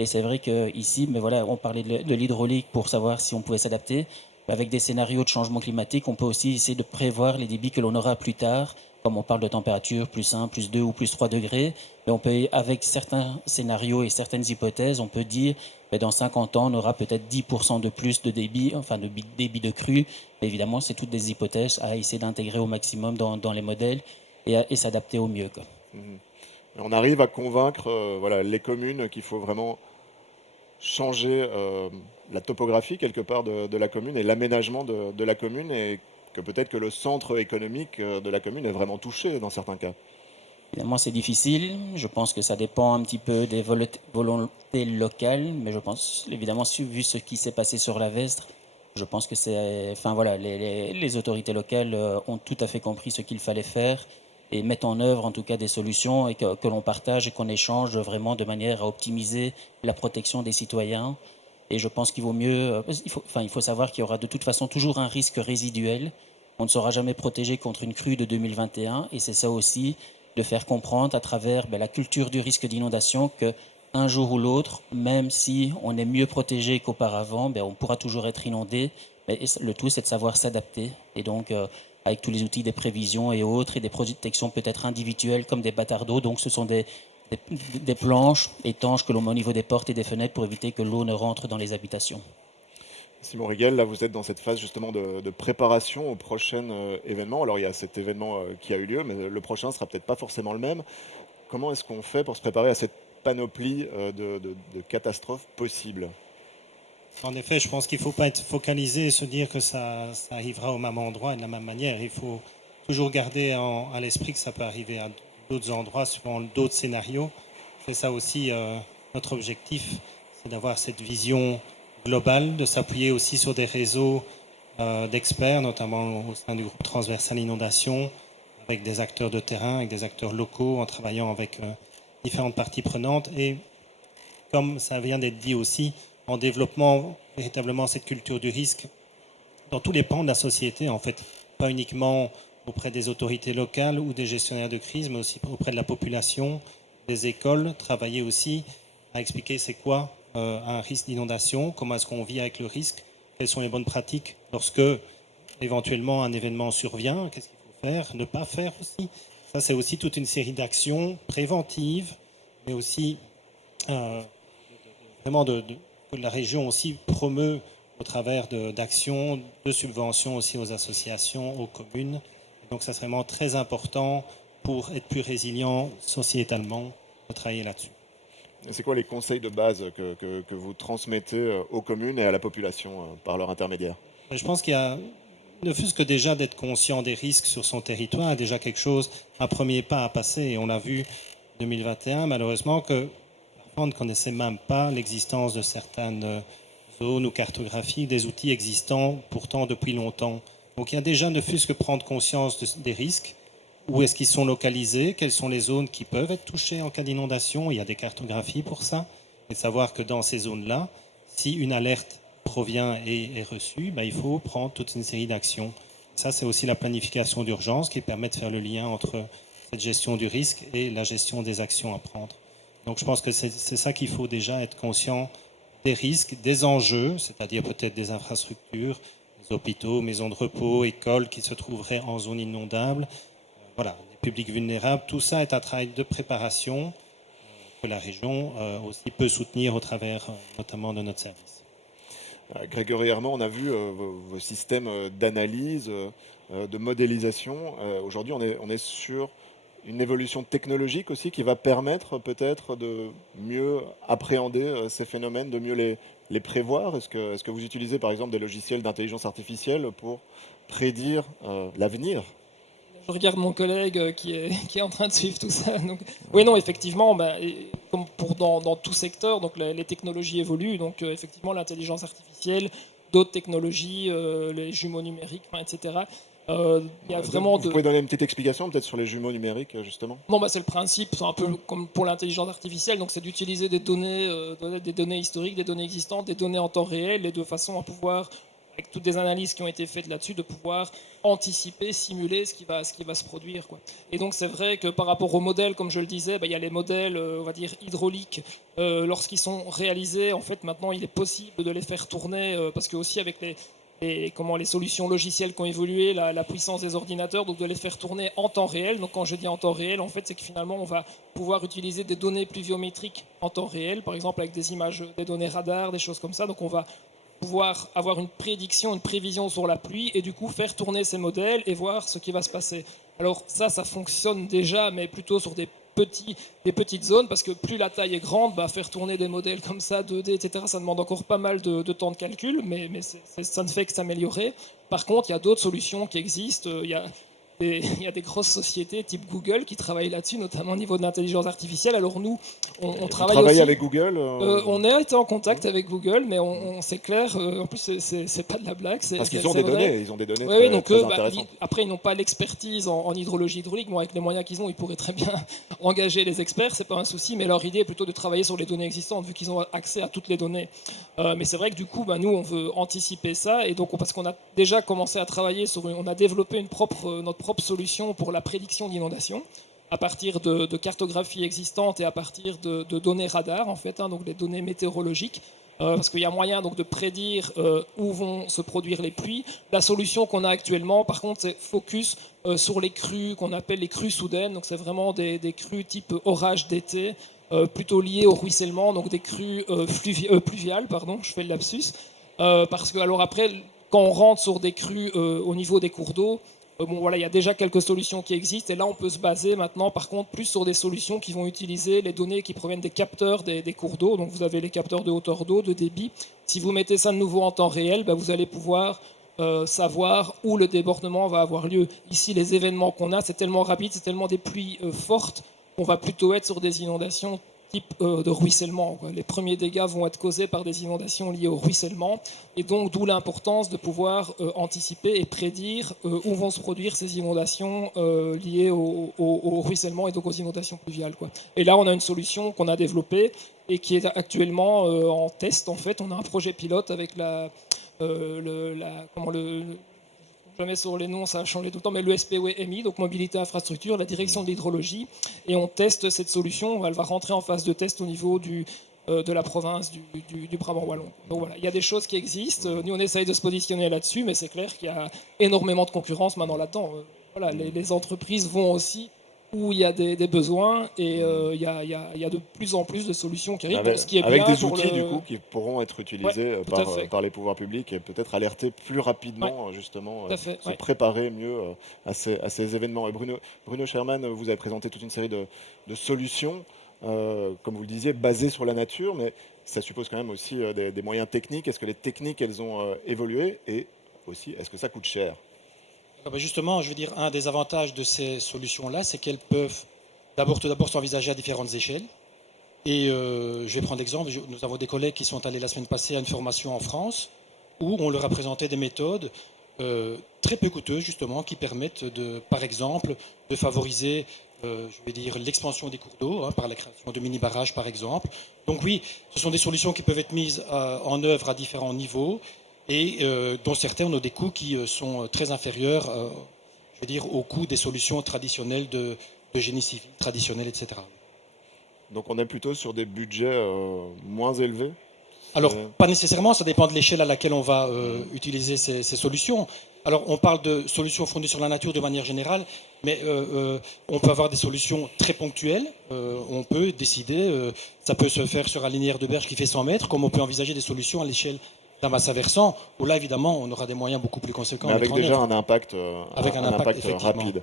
Et c'est vrai qu'ici, on parlait de l'hydraulique pour savoir si on pouvait s'adapter. Avec des scénarios de changement climatique, on peut aussi essayer de prévoir les débits que l'on aura plus tard, comme on parle de température plus 1, plus 2 ou plus 3 degrés. Mais on peut, avec certains scénarios et certaines hypothèses, on peut dire dans 50 ans, on aura peut-être 10% de plus de débit, enfin de débit de crue. Mais évidemment, c'est toutes des hypothèses à essayer d'intégrer au maximum dans les modèles et s'adapter au mieux. On arrive à convaincre les communes qu'il faut vraiment changer la topographie quelque part de la commune et l'aménagement de la commune et que peut-être que le centre économique de la commune est vraiment touché dans certains cas. Évidemment, c'est difficile. Je pense que ça dépend un petit peu des volontés locales, mais je pense, évidemment, vu ce qui s'est passé sur la Vestre, je pense que les autorités locales ont tout à fait compris ce qu'il fallait faire et mettent en œuvre en tout cas des solutions et que l'on partage et qu'on échange vraiment de manière à optimiser la protection des citoyens. Et je pense qu'il vaut mieux, il faut savoir qu'il y aura de toute façon toujours un risque résiduel. on ne sera jamais protégé contre une crue de 2021. Et c'est ça aussi, de faire comprendre à travers la culture du risque d'inondation que un jour ou l'autre, même si on est mieux protégé qu'auparavant, on pourra toujours être inondé. Mais le tout, c'est de savoir s'adapter. Et donc, avec tous les outils des prévisions et autres, et des protections peut-être individuelles comme des bâtards d'eau. Donc, ce sont des planches étanches que l'on met au niveau des portes et des fenêtres pour éviter que l'eau ne rentre dans les habitations. Simon Rigel, là vous êtes dans cette phase justement de préparation au prochain événement. Alors il y a cet événement qui a eu lieu, mais le prochain sera peut-être pas forcément le même. Comment est-ce qu'on fait pour se préparer à cette panoplie de catastrophes possibles? En effet, je pense qu'il ne faut pas être focalisé et se dire que ça arrivera au même endroit et de la même manière. Il faut toujours garder à l'esprit que ça peut arriver à d'autres endroits, suivant d'autres scénarios. C'est ça aussi notre objectif, c'est d'avoir cette vision globale, de s'appuyer aussi sur des réseaux d'experts, notamment au sein du groupe transversal inondation, avec des acteurs de terrain, avec des acteurs locaux, en travaillant avec différentes parties prenantes. Et comme ça vient d'être dit aussi, en développant véritablement cette culture du risque dans tous les pans de la société, en fait, pas uniquement auprès des autorités locales ou des gestionnaires de crise, mais aussi auprès de la population, des écoles, travailler aussi à expliquer c'est quoi un risque d'inondation, comment est-ce qu'on vit avec le risque, quelles sont les bonnes pratiques lorsque éventuellement un événement survient, qu'est-ce qu'il faut faire, ne pas faire aussi. Ça, c'est aussi toute une série d'actions préventives, mais aussi vraiment que la région aussi promeut au travers d'actions, de subventions aussi aux associations, aux communes. Donc ça, c'est vraiment très important pour être plus résilient sociétalement de travailler là-dessus. C'est quoi les conseils de base que vous transmettez aux communes et à la population par leur intermédiaire? Je pense qu'il y a, ne fût-ce que déjà d'être conscient des risques sur son territoire, déjà quelque chose, un premier pas à passer. Et on l'a vu en 2021, malheureusement, que parfois on ne connaissait même pas l'existence de certaines zones ou cartographies, des outils existants pourtant depuis longtemps. Donc il y a déjà, ne fût-ce que prendre conscience des risques. Où est-ce qu'ils sont localisés? Quelles sont les zones qui peuvent être touchées en cas d'inondation? Il y a des cartographies pour ça. Et de savoir que dans ces zones-là, si une alerte provient et est reçue, il faut prendre toute une série d'actions. Ça, c'est aussi la planification d'urgence qui permet de faire le lien entre cette gestion du risque et la gestion des actions à prendre. Donc je pense que c'est ça qu'il faut déjà être conscient des risques, des enjeux, c'est-à-dire peut-être des infrastructures, des hôpitaux, maisons de repos, écoles qui se trouveraient en zone inondable. Voilà, les publics vulnérables, tout ça est un travail de préparation que la région aussi peut soutenir au travers notamment de notre service. Grégory Herman, on a vu vos systèmes d'analyse, de modélisation. Aujourd'hui, on est sur une évolution technologique aussi qui va permettre peut-être de mieux appréhender ces phénomènes, de mieux les prévoir. Est-ce que vous utilisez par exemple des logiciels d'intelligence artificielle pour prédire l'avenir? Je regarde mon collègue qui est en train de suivre tout ça. Donc, oui, non, effectivement, comme dans tout secteur, donc les technologies évoluent. Donc, effectivement, l'intelligence artificielle, d'autres technologies, les jumeaux numériques, etc. Il y a vraiment Vous pouvez donner une petite explication peut-être sur les jumeaux numériques, justement? Non, c'est le principe, c'est un peu comme pour l'intelligence artificielle. Donc, c'est d'utiliser des données historiques, des données existantes, des données en temps réel, et de façon à pouvoir, avec toutes des analyses qui ont été faites là-dessus, de pouvoir anticiper, simuler ce qui va se produire, quoi. Et donc c'est vrai que par rapport aux modèles, comme je le disais, il y a les modèles, on va dire, hydrauliques. Lorsqu'ils sont réalisés, en fait, maintenant, il est possible de les faire tourner, parce que aussi avec les solutions logicielles qui ont évolué, la puissance des ordinateurs, donc de les faire tourner en temps réel. Donc quand je dis en temps réel, en fait, c'est que finalement, on va pouvoir utiliser des données pluviométriques en temps réel, par exemple avec des images, des données radar, des choses comme ça. Donc on va pouvoir avoir une prédiction, une prévision sur la pluie et du coup faire tourner ces modèles et voir ce qui va se passer. Alors ça fonctionne déjà, mais plutôt sur des petites zones, parce que plus la taille est grande, faire tourner des modèles comme ça, 2D, etc., ça demande encore pas mal de temps de calcul, mais ça ne fait que s'améliorer. Par contre, il y a d'autres solutions qui existent. Il y a il y a des grosses sociétés type Google qui travaillent là-dessus, notamment au niveau de l'intelligence artificielle. Alors nous, on Vous travaille travaillez aussi. avec Google On a été en contact avec Google, mais c'est clair, en plus c'est pas de la blague. Parce qu'ils c'est ont des vrai. données, ils ont des données Oui, très, donc très eux, intéressantes. après, ils n'ont pas l'expertise en hydrologie hydraulique. Bon, avec les moyens qu'ils ont, ils pourraient très bien engager les experts, c'est pas un souci, mais leur idée est plutôt de travailler sur les données existantes, vu qu'ils ont accès à toutes les données. Mais c'est vrai que du coup, nous, on veut anticiper ça, et donc parce qu'on a déjà commencé à travailler on a développé notre propre solution pour la prédiction d'inondation, à partir de cartographies existantes et à partir de données radar, en fait, donc des données météorologiques. Parce qu'il y a moyen donc de prédire où vont se produire les pluies. La solution qu'on a actuellement, par contre, c'est focus sur les crues qu'on appelle les crues soudaines. Donc c'est vraiment des crues type orage d'été, plutôt liées au ruissellement, donc des crues pluviales, pardon, je fais le lapsus. Parce que alors après, quand on rentre sur des crues au niveau des cours d'eau, bon, voilà, il y a déjà quelques solutions qui existent, et là on peut se baser maintenant par contre plus sur des solutions qui vont utiliser les données qui proviennent des capteurs des cours d'eau. Donc vous avez les capteurs de hauteur d'eau, de débit. Si vous mettez ça de nouveau en temps réel, vous allez pouvoir savoir où le débordement va avoir lieu. Ici, les événements qu'on a, c'est tellement rapide, c'est tellement des pluies fortes qu'on va plutôt être sur des inondations type de ruissellement, quoi. Les premiers dégâts vont être causés par des inondations liées au ruissellement, et donc d'où l'importance de pouvoir anticiper et prédire où vont se produire ces inondations liées au ruissellement et donc aux inondations pluviales, quoi. Et là, on a une solution qu'on a développée et qui est actuellement en test. En fait, on a un projet pilote avec jamais sur les noms, ça a changé tout le temps, mais le SPOMI, donc Mobilité Infrastructure, la direction de l'hydrologie, et on teste cette solution. Elle va rentrer en phase de test au niveau de la province du Brabant wallon. Donc voilà, il y a des choses qui existent. Nous, on essaye de se positionner là-dessus, mais c'est clair qu'il y a énormément de concurrence maintenant là-dedans. Voilà, les entreprises vont aussi où il y a des besoins, et il y a de plus en plus de solutions qui arrivent, ce qui est Avec bien des pour outils du coup qui pourront être utilisés tout à fait. par les pouvoirs publics et peut-être alerter plus rapidement justement, Tout à fait, se ouais. préparer mieux à ces événements. Et Bruno Sherman, vous avez présenté toute une série de solutions, comme vous le disiez, basées sur la nature, mais ça suppose quand même aussi des moyens techniques. Est-ce que les techniques, elles ont évolué, et aussi, est-ce que ça coûte cher? Justement, je veux dire, un des avantages de ces solutions-là, c'est qu'elles peuvent tout d'abord s'envisager à différentes échelles. Et je vais prendre l'exemple, nous avons des collègues qui sont allés la semaine passée à une formation en France, où on leur a présenté des méthodes très peu coûteuses, justement, qui permettent, par exemple, de favoriser je vais dire, l'expansion des cours d'eau, par la création de mini-barrages, par exemple. Donc oui, ce sont des solutions qui peuvent être mises en œuvre à différents niveaux, et dont certains ont des coûts qui sont très inférieurs, je veux dire, aux coûts des solutions traditionnelles de génie civil, traditionnelles, etc. Donc on est plutôt sur des budgets moins élevés? Alors, pas nécessairement, ça dépend de l'échelle à laquelle on va utiliser ces solutions. Alors, on parle de solutions fondées sur la nature de manière générale, mais on peut avoir des solutions très ponctuelles. On peut décider, ça peut se faire sur un linéaire de berge qui fait 100 mètres, comme on peut envisager des solutions à l'échelle d'un bassin versant, où là, évidemment, on aura des moyens beaucoup plus conséquents. Mais avec déjà un impact, rapide.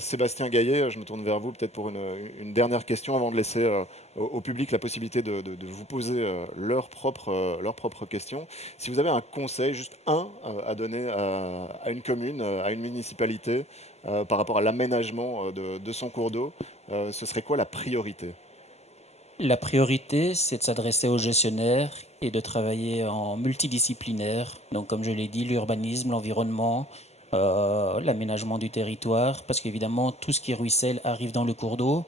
Sébastien Gaillet, je me tourne vers vous peut-être pour une dernière question avant de laisser au public la possibilité de vous poser leurs propres questions. Si vous avez un conseil, juste un, à donner à une commune, à une municipalité, par rapport à l'aménagement de son cours d'eau, ce serait quoi la priorité? La priorité, c'est de s'adresser aux gestionnaires et de travailler en multidisciplinaire. Donc, comme je l'ai dit, l'urbanisme, l'environnement, l'aménagement du territoire, parce qu'évidemment, tout ce qui ruisselle arrive dans le cours d'eau.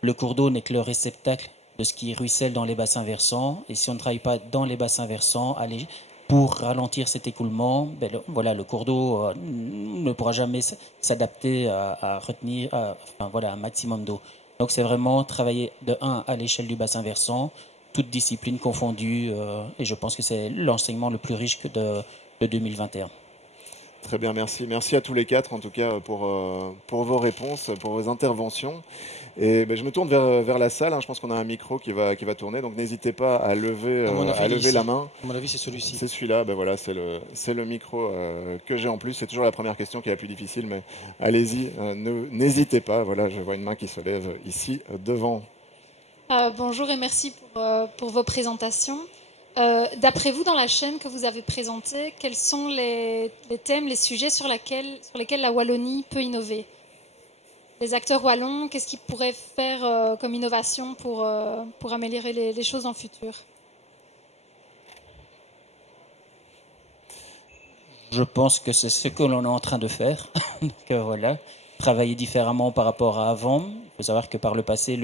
Le cours d'eau n'est que le réceptacle de ce qui ruisselle dans les bassins versants. Et si on ne travaille pas dans les bassins versants, pour ralentir cet écoulement, le cours d'eau ne pourra jamais s'adapter à retenir un maximum d'eau. Donc c'est vraiment travailler de 1 à l'échelle du bassin versant, toutes disciplines confondues, et je pense que c'est l'enseignement le plus riche de 2021. Très bien, merci. Merci à tous les quatre, en tout cas, pour vos réponses, pour vos interventions. Et je me tourne vers la salle. Je pense qu'on a un micro qui va tourner, donc n'hésitez pas à lever la main. À mon avis, c'est celui-ci. C'est celui-là, voilà, c'est le micro que j'ai en plus. C'est toujours la première question qui est la plus difficile, mais allez-y, n'hésitez pas. Voilà, je vois une main qui se lève ici devant. Bonjour et merci pour vos présentations. D'après vous, dans la chaîne que vous avez présentée, quels sont les thèmes, les sujets sur lesquels la Wallonie peut innover? Les acteurs wallons, qu'est-ce qu'ils pourraient faire comme innovation pour améliorer les choses dans le futur? Je pense que c'est ce que l'on est en train de faire. Donc, voilà, travailler différemment par rapport à avant. Il faut savoir que par le passé,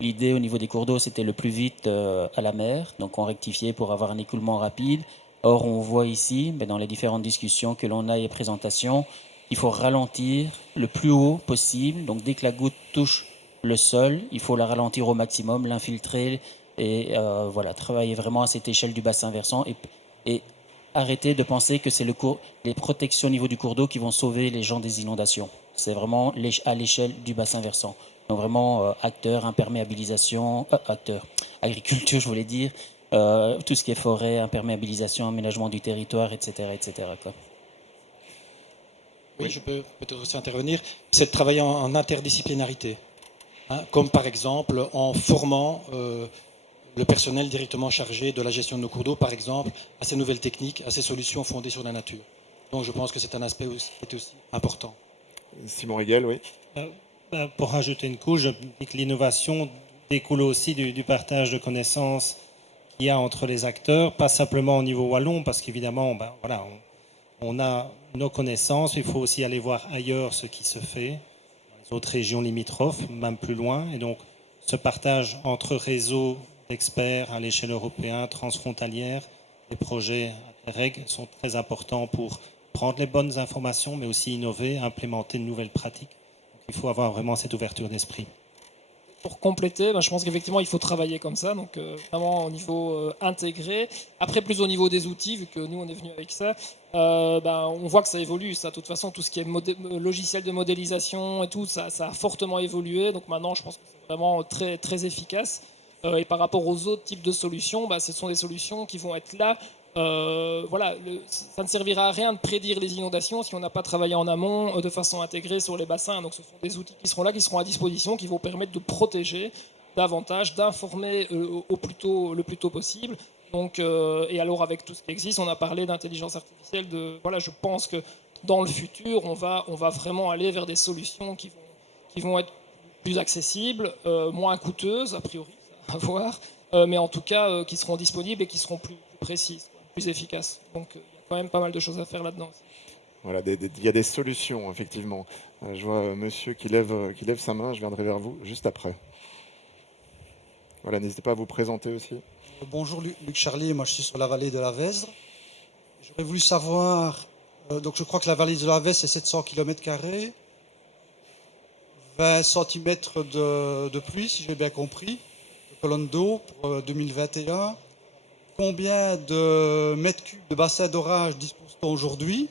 l'idée au niveau des cours d'eau, c'était le plus vite à la mer. Donc on rectifiait pour avoir un écoulement rapide. Or, on voit ici, dans les différentes discussions que l'on a et présentations, il faut ralentir le plus haut possible. Donc dès que la goutte touche le sol, il faut la ralentir au maximum, l'infiltrer et voilà, travailler vraiment à cette échelle du bassin versant et arrêter de penser que c'est les protections au niveau du cours d'eau qui vont sauver les gens des inondations. C'est vraiment à l'échelle du bassin versant. Donc vraiment acteurs, imperméabilisation, agriculture, je voulais dire, tout ce qui est forêt, imperméabilisation, aménagement du territoire, etc., etc. quoi. Oui, je peux peut-être aussi intervenir. C'est de travailler en interdisciplinarité, hein, comme par exemple en formant le personnel directement chargé de la gestion de nos cours d'eau, par exemple, à ces nouvelles techniques, à ces solutions fondées sur la nature. Donc je pense que c'est un aspect qui est aussi important. Simon Rigel, oui. Pour rajouter une couche, je dis que l'innovation découle aussi du partage de connaissances qu'il y a entre les acteurs, pas simplement au niveau wallon, parce qu'évidemment, voilà, on a nos connaissances, il faut aussi aller voir ailleurs ce qui se fait, dans les autres régions limitrophes, même plus loin. Et donc, ce partage entre réseaux d'experts à l'échelle européenne, transfrontalière, les projets Interreg sont très importants pour prendre les bonnes informations, mais aussi innover, implémenter de nouvelles pratiques. Donc, il faut avoir vraiment cette ouverture d'esprit. Pour compléter, je pense qu'effectivement, il faut travailler comme ça, donc vraiment au niveau intégré. Après, plus au niveau des outils, vu que nous, on est venu avec ça, on voit que ça évolue. Ça, de toute façon, tout ce qui est logiciel de modélisation et tout, ça a fortement évolué. Donc maintenant, je pense que c'est vraiment très, très efficace. Et par rapport aux autres types de solutions, ce sont des solutions qui vont être là. Voilà, ça ne servira à rien de prédire les inondations si on n'a pas travaillé en amont de façon intégrée sur les bassins. Donc ce sont des outils qui seront là, qui seront à disposition, qui vont permettre de protéger davantage, d'informer le plus tôt possible. Donc, et alors avec tout ce qui existe, on a parlé d'intelligence artificielle. Voilà, je pense que dans le futur, on va vraiment aller vers des solutions qui vont être plus accessibles, moins coûteuses a priori, à voir, mais en tout cas qui seront disponibles et qui seront plus précises, plus efficaces. Donc il y a quand même pas mal de choses à faire là-dedans aussi. Voilà, il y a des solutions, effectivement. Je vois monsieur qui lève sa main, je viendrai vers vous juste après. Voilà, n'hésitez pas à vous présenter aussi. Bonjour Luc Charlier, moi je suis sur la vallée de la Vesdre. J'aurais voulu savoir, donc je crois que la vallée de la Vesdre c'est 700 km², 20 cm de pluie si j'ai bien compris, de colonnes d'eau pour 2021. Combien de mètres cubes de bassins d'orage dispose-t-on aujourd'hui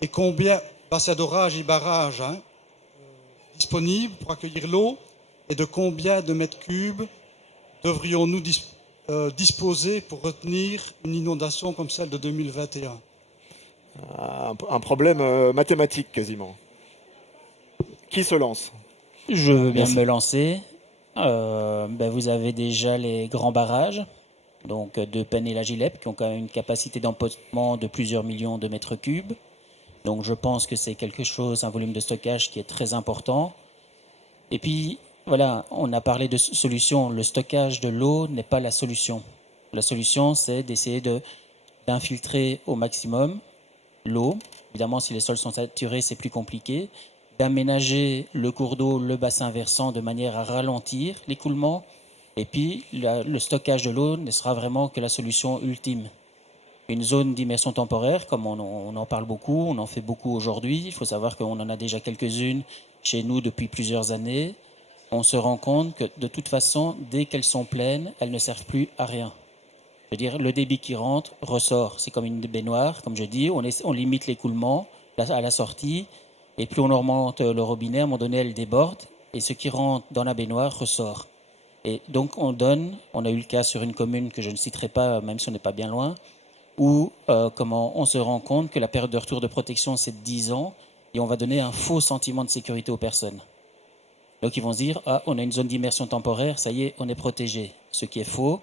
et combien de bassins d'orage et barrages disponibles pour accueillir l'eau et de combien de mètres cubes devrions-nous disposer pour retenir une inondation comme celle de 2021? Un problème mathématique quasiment. Qui se lance? Je veux bien Merci. me lancer. Vous avez déjà les grands barrages, donc de Penn et la Gilep, qui ont quand même une capacité d'empotement de plusieurs millions de mètres cubes. Donc je pense que c'est quelque chose, un volume de stockage qui est très important. Et puis, voilà, on a parlé de solution. Le stockage de l'eau n'est pas la solution. La solution, c'est d'essayer d'infiltrer au maximum l'eau. Évidemment, si les sols sont saturés, c'est plus compliqué. D'aménager le cours d'eau, le bassin versant, de manière à ralentir l'écoulement. Et puis, le stockage de l'eau ne sera vraiment que la solution ultime. Une zone d'immersion temporaire, comme on en parle beaucoup, on en fait beaucoup aujourd'hui. Il faut savoir qu'on en a déjà quelques-unes chez nous depuis plusieurs années. On se rend compte que de toute façon, dès qu'elles sont pleines, elles ne servent plus à rien. Je veux dire, le débit qui rentre ressort. C'est comme une baignoire, comme je dis. On limite l'écoulement à la sortie. Et plus on augmente le robinet, à un moment donné, elle déborde. Et ce qui rentre dans la baignoire ressort. Et donc, on a eu le cas sur une commune que je ne citerai pas, même si on n'est pas bien loin, où comment on se rend compte que la période de retour de protection, c'est de 10 ans. Et on va donner un faux sentiment de sécurité aux personnes. Donc, ils vont se dire, on a une zone d'immersion temporaire, ça y est, on est protégé. Ce qui est faux.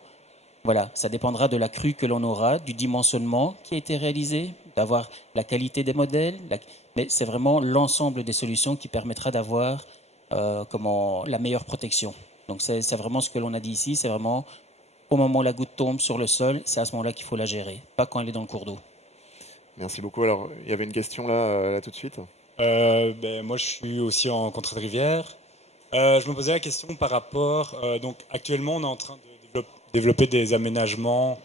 Voilà, ça dépendra de la crue que l'on aura, du dimensionnement qui a été réalisé, d'avoir la qualité des modèles, mais c'est vraiment l'ensemble des solutions qui permettra d'avoir la meilleure protection. Donc c'est vraiment ce que l'on a dit ici, c'est vraiment au moment où la goutte tombe sur le sol, c'est à ce moment-là qu'il faut la gérer, pas quand elle est dans le cours d'eau. Merci beaucoup. Alors, il y avait une question là tout de suite. Moi, je suis aussi en contrat de rivière. Je me posais la question par rapport. Donc, actuellement, on est en train de développer des aménagements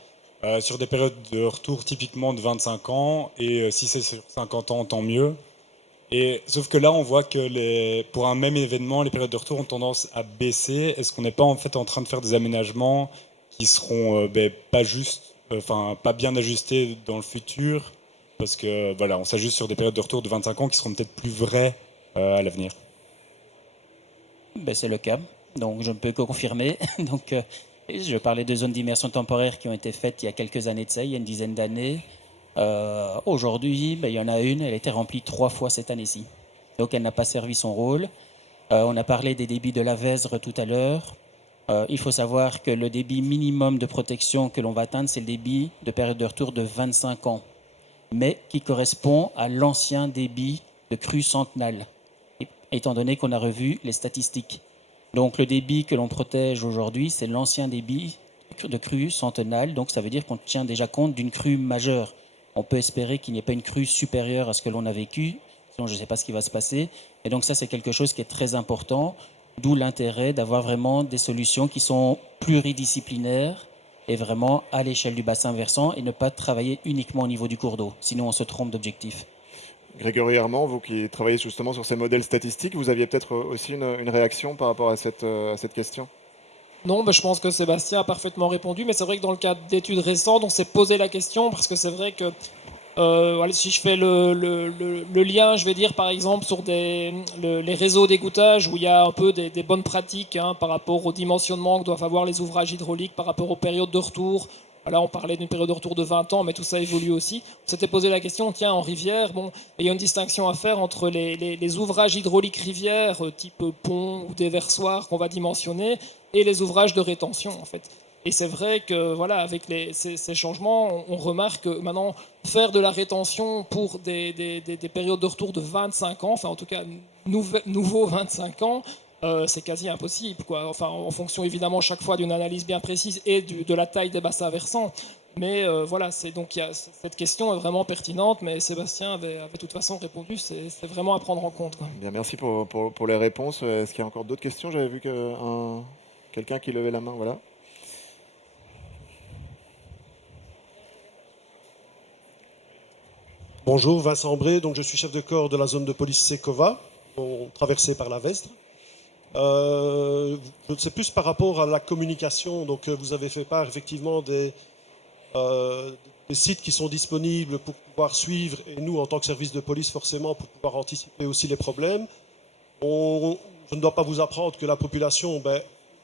sur des périodes de retour typiquement de 25 ans. Et si c'est sur 50 ans, tant mieux. Et, sauf que là, on voit que pour un même événement, les périodes de retour ont tendance à baisser. Est-ce qu'on n'est pas en fait en train de faire des aménagements qui seront pas bien ajustés dans le futur? Parce que voilà, on s'ajuste sur des périodes de retour de 25 ans qui seront peut-être plus vraies à l'avenir. C'est le cas, donc je ne peux que confirmer. Donc, je parlais de zones d'immersion temporaire qui ont été faites il y a quelques années de ça, il y a une dizaine d'années. Aujourd'hui, il y en a une, elle a été remplie 3 fois cette année-ci. Donc elle n'a pas servi son rôle. On a parlé des débits de la Vesdre tout à l'heure. Il faut savoir que le débit minimum de protection que l'on va atteindre, c'est le débit de période de retour de 25 ans, mais qui correspond à l'ancien débit de crue centenale, étant donné qu'on a revu les statistiques. Donc le débit que l'on protège aujourd'hui, c'est l'ancien débit de crue centenale, donc ça veut dire qu'on tient déjà compte d'une crue majeure. On peut espérer qu'il n'y ait pas une crue supérieure à ce que l'on a vécu, sinon je ne sais pas ce qui va se passer. Et donc ça, c'est quelque chose qui est très important, d'où l'intérêt d'avoir vraiment des solutions qui sont pluridisciplinaires et vraiment à l'échelle du bassin versant et ne pas travailler uniquement au niveau du cours d'eau, sinon on se trompe d'objectif. Grégory Herman, vous qui travaillez justement sur ces modèles statistiques, vous aviez peut-être aussi une réaction par rapport à cette question? Non, je pense que Sébastien a parfaitement répondu, mais c'est vrai que dans le cadre d'études récentes, on s'est posé la question parce que c'est vrai que si je fais le lien, je vais dire par exemple sur les réseaux d'égouttage où il y a un peu des bonnes pratiques par rapport au dimensionnement que doivent avoir les ouvrages hydrauliques, par rapport aux périodes de retour. Là, on parlait d'une période de retour de 20 ans, mais tout ça évolue aussi. On s'était posé la question, tiens, en rivière, il y a une distinction à faire entre les ouvrages hydrauliques rivières, type pont ou déversoir qu'on va dimensionner, et les ouvrages de rétention, en fait. Et c'est vrai que, voilà, avec ces changements, on remarque que maintenant, faire de la rétention pour des périodes de retour de 25 ans, enfin, en tout cas, nouveau 25 ans, c'est quasi impossible, quoi. Enfin, en fonction évidemment chaque fois d'une analyse bien précise et de la taille des bassins versants. Mais voilà, cette question est vraiment pertinente, mais Sébastien avait de toute façon répondu, c'est vraiment à prendre en compte, quoi. Bien, merci pour les réponses. Est-ce qu'il y a encore d'autres questions? J'avais vu quelqu'un qui levait la main, voilà. Bonjour, Vincent Bré, donc je suis chef de corps de la zone de police Sekova, traversée par la Vesdre. C'est plus par rapport à la communication. Donc, vous avez fait part effectivement des sites qui sont disponibles pour pouvoir suivre, et nous, en tant que service de police, forcément, pour pouvoir anticiper aussi les problèmes. Je ne dois pas vous apprendre que la population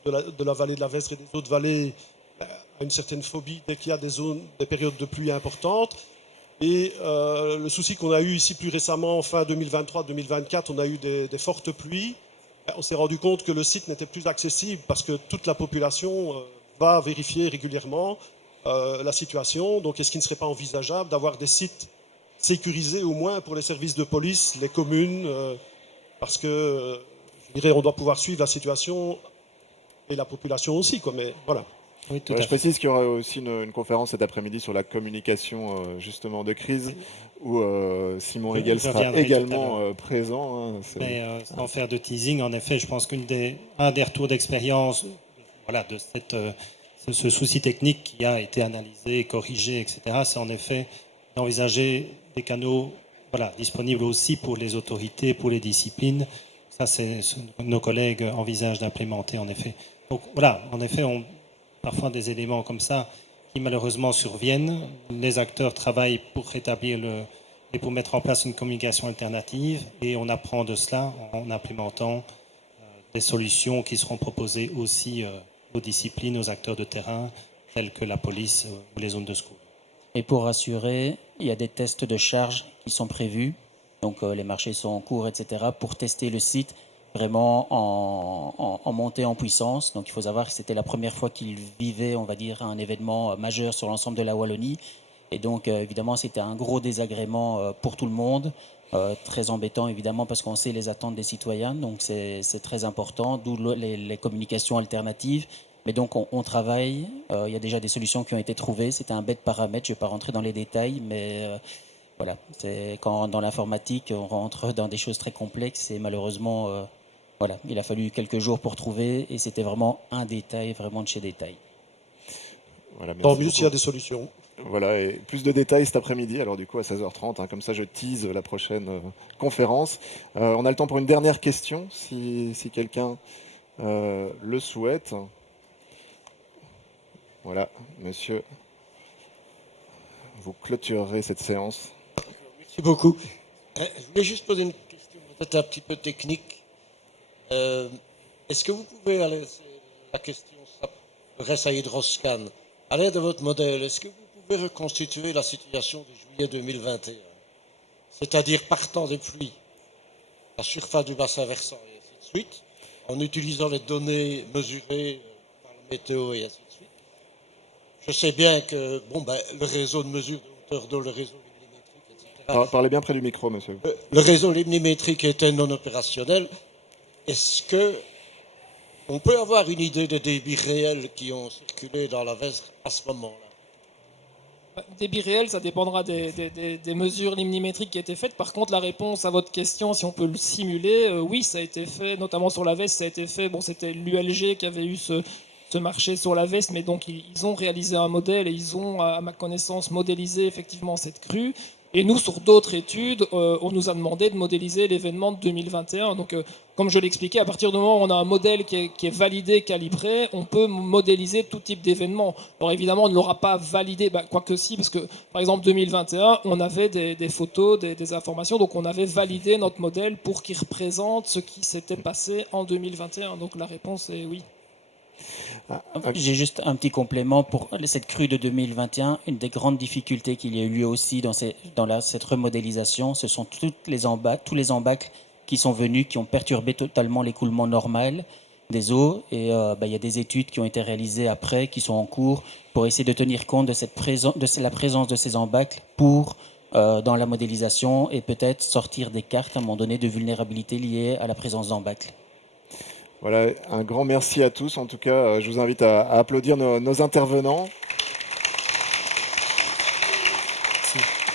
de la vallée de la Vesdre et des autres vallées a une certaine phobie dès qu'il y a des périodes de pluie importantes. Et le souci qu'on a eu ici plus récemment, fin 2023-2024, on a eu des fortes pluies. On s'est rendu compte que le site n'était plus accessible parce que toute la population va vérifier régulièrement la situation. Donc, est-ce qu'il ne serait pas envisageable d'avoir des sites sécurisés au moins pour les services de police, les communes, parce que, je dirais, on doit pouvoir suivre la situation et la population aussi, quoi. Mais voilà. Oui, tout à Je fait. précise qu'il y aura aussi une conférence cet après-midi sur la communication justement de crise où Simon Hegel Je sera reviendrai tout à également présent. Mais sans faire de teasing, en effet, je pense un des retours d'expérience voilà, de ce souci technique qui a été analysé, corrigé, etc., c'est en effet d'envisager des canaux disponibles aussi pour les autorités, pour les disciplines. Ça, c'est ce que nos collègues envisagent d'implémenter, en effet. Donc voilà, en effet, parfois des éléments comme ça qui malheureusement surviennent. Les acteurs travaillent pour rétablir et pour mettre en place une communication alternative et on apprend de cela en implémentant des solutions qui seront proposées aussi aux disciplines, aux acteurs de terrain tels que la police ou les zones de secours. Et pour rassurer, il y a des tests de charge qui sont prévus. Donc les marchés sont en cours, etc., pour tester le site vraiment en montée en puissance. Donc il faut savoir que c'était la première fois qu'ils vivaient, on va dire, un événement majeur sur l'ensemble de la Wallonie. Et donc évidemment c'était un gros désagrément pour tout le monde, très embêtant évidemment parce qu'on sait les attentes des citoyens, donc c'est très important, d'où les communications alternatives. Mais donc on travaille, il y a déjà des solutions qui ont été trouvées, c'était un bête paramètre, je ne vais pas rentrer dans les détails, mais voilà, c'est quand dans l'informatique on rentre dans des choses très complexes et malheureusement voilà, il a fallu quelques jours pour trouver et c'était vraiment un détail, vraiment de chez détail. Voilà, Tant mieux s'il y a des solutions. Voilà, et plus de détails cet après-midi, alors du coup à 16h30, hein, comme ça je tease la prochaine conférence. On a le temps pour une dernière question, si quelqu'un le souhaite. Voilà, monsieur, vous clôturerez cette séance. Merci beaucoup. Je voulais juste poser une question peut-être un petit peu technique. Est-ce que vous pouvez, la question s'adresse à Hydroscan, à l'aide de votre modèle, est-ce que vous pouvez reconstituer la situation de juillet 2021, c'est-à-dire partant des pluies, la surface du bassin versant et ainsi de suite, en utilisant les données mesurées par la météo et ainsi de suite. Je sais bien que le réseau de mesure de hauteur d'eau, le réseau limnimétrique, etc. Parlez bien près du micro, monsieur. Le réseau limnimétrique était non opérationnel. Est-ce que on peut avoir une idée des débits réels qui ont circulé dans la Vesdre à ce moment-là? Débit réel, ça dépendra des mesures limnimétriques qui étaient faites. Par contre, la réponse à votre question, si on peut le simuler, oui, ça a été fait, notamment sur la Vesdre, ça a été fait. Bon, c'était l'ULG qui avait eu ce marché sur la Vesdre, mais donc ils ont réalisé un modèle et ils ont, à ma connaissance, modélisé effectivement cette crue. Et nous, sur d'autres études, on nous a demandé de modéliser l'événement de 2021. Donc, comme je l'expliquais, à partir du moment où on a un modèle qui est validé, calibré, on peut modéliser tout type d'événement. Alors évidemment, on ne l'aura pas validé, quoique si, parce que par exemple 2021, on avait des photos, des informations, donc on avait validé notre modèle pour qu'il représente ce qui s'était passé en 2021. Donc la réponse est oui. J'ai juste un petit complément pour cette crue de 2021. Une des grandes difficultés qu'il y a eu lieu aussi dans cette remodélisation, ce sont tous les embâcles qui sont venus, qui ont perturbé totalement l'écoulement normal des eaux. Et il y a des études qui ont été réalisées après, qui sont en cours, pour essayer de tenir compte de la présence de ces embâcles dans la modélisation et peut-être sortir des cartes à un moment donné de vulnérabilité liées à la présence d'embâcles. Voilà, un grand merci à tous. En tout cas, je vous invite à applaudir nos intervenants.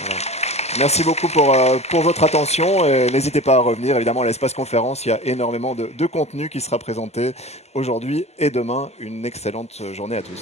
Voilà. Merci beaucoup pour votre attention. Et n'hésitez pas à revenir évidemment à l'espace conférence. Il y a énormément de contenu qui sera présenté aujourd'hui et demain. Une excellente journée à tous.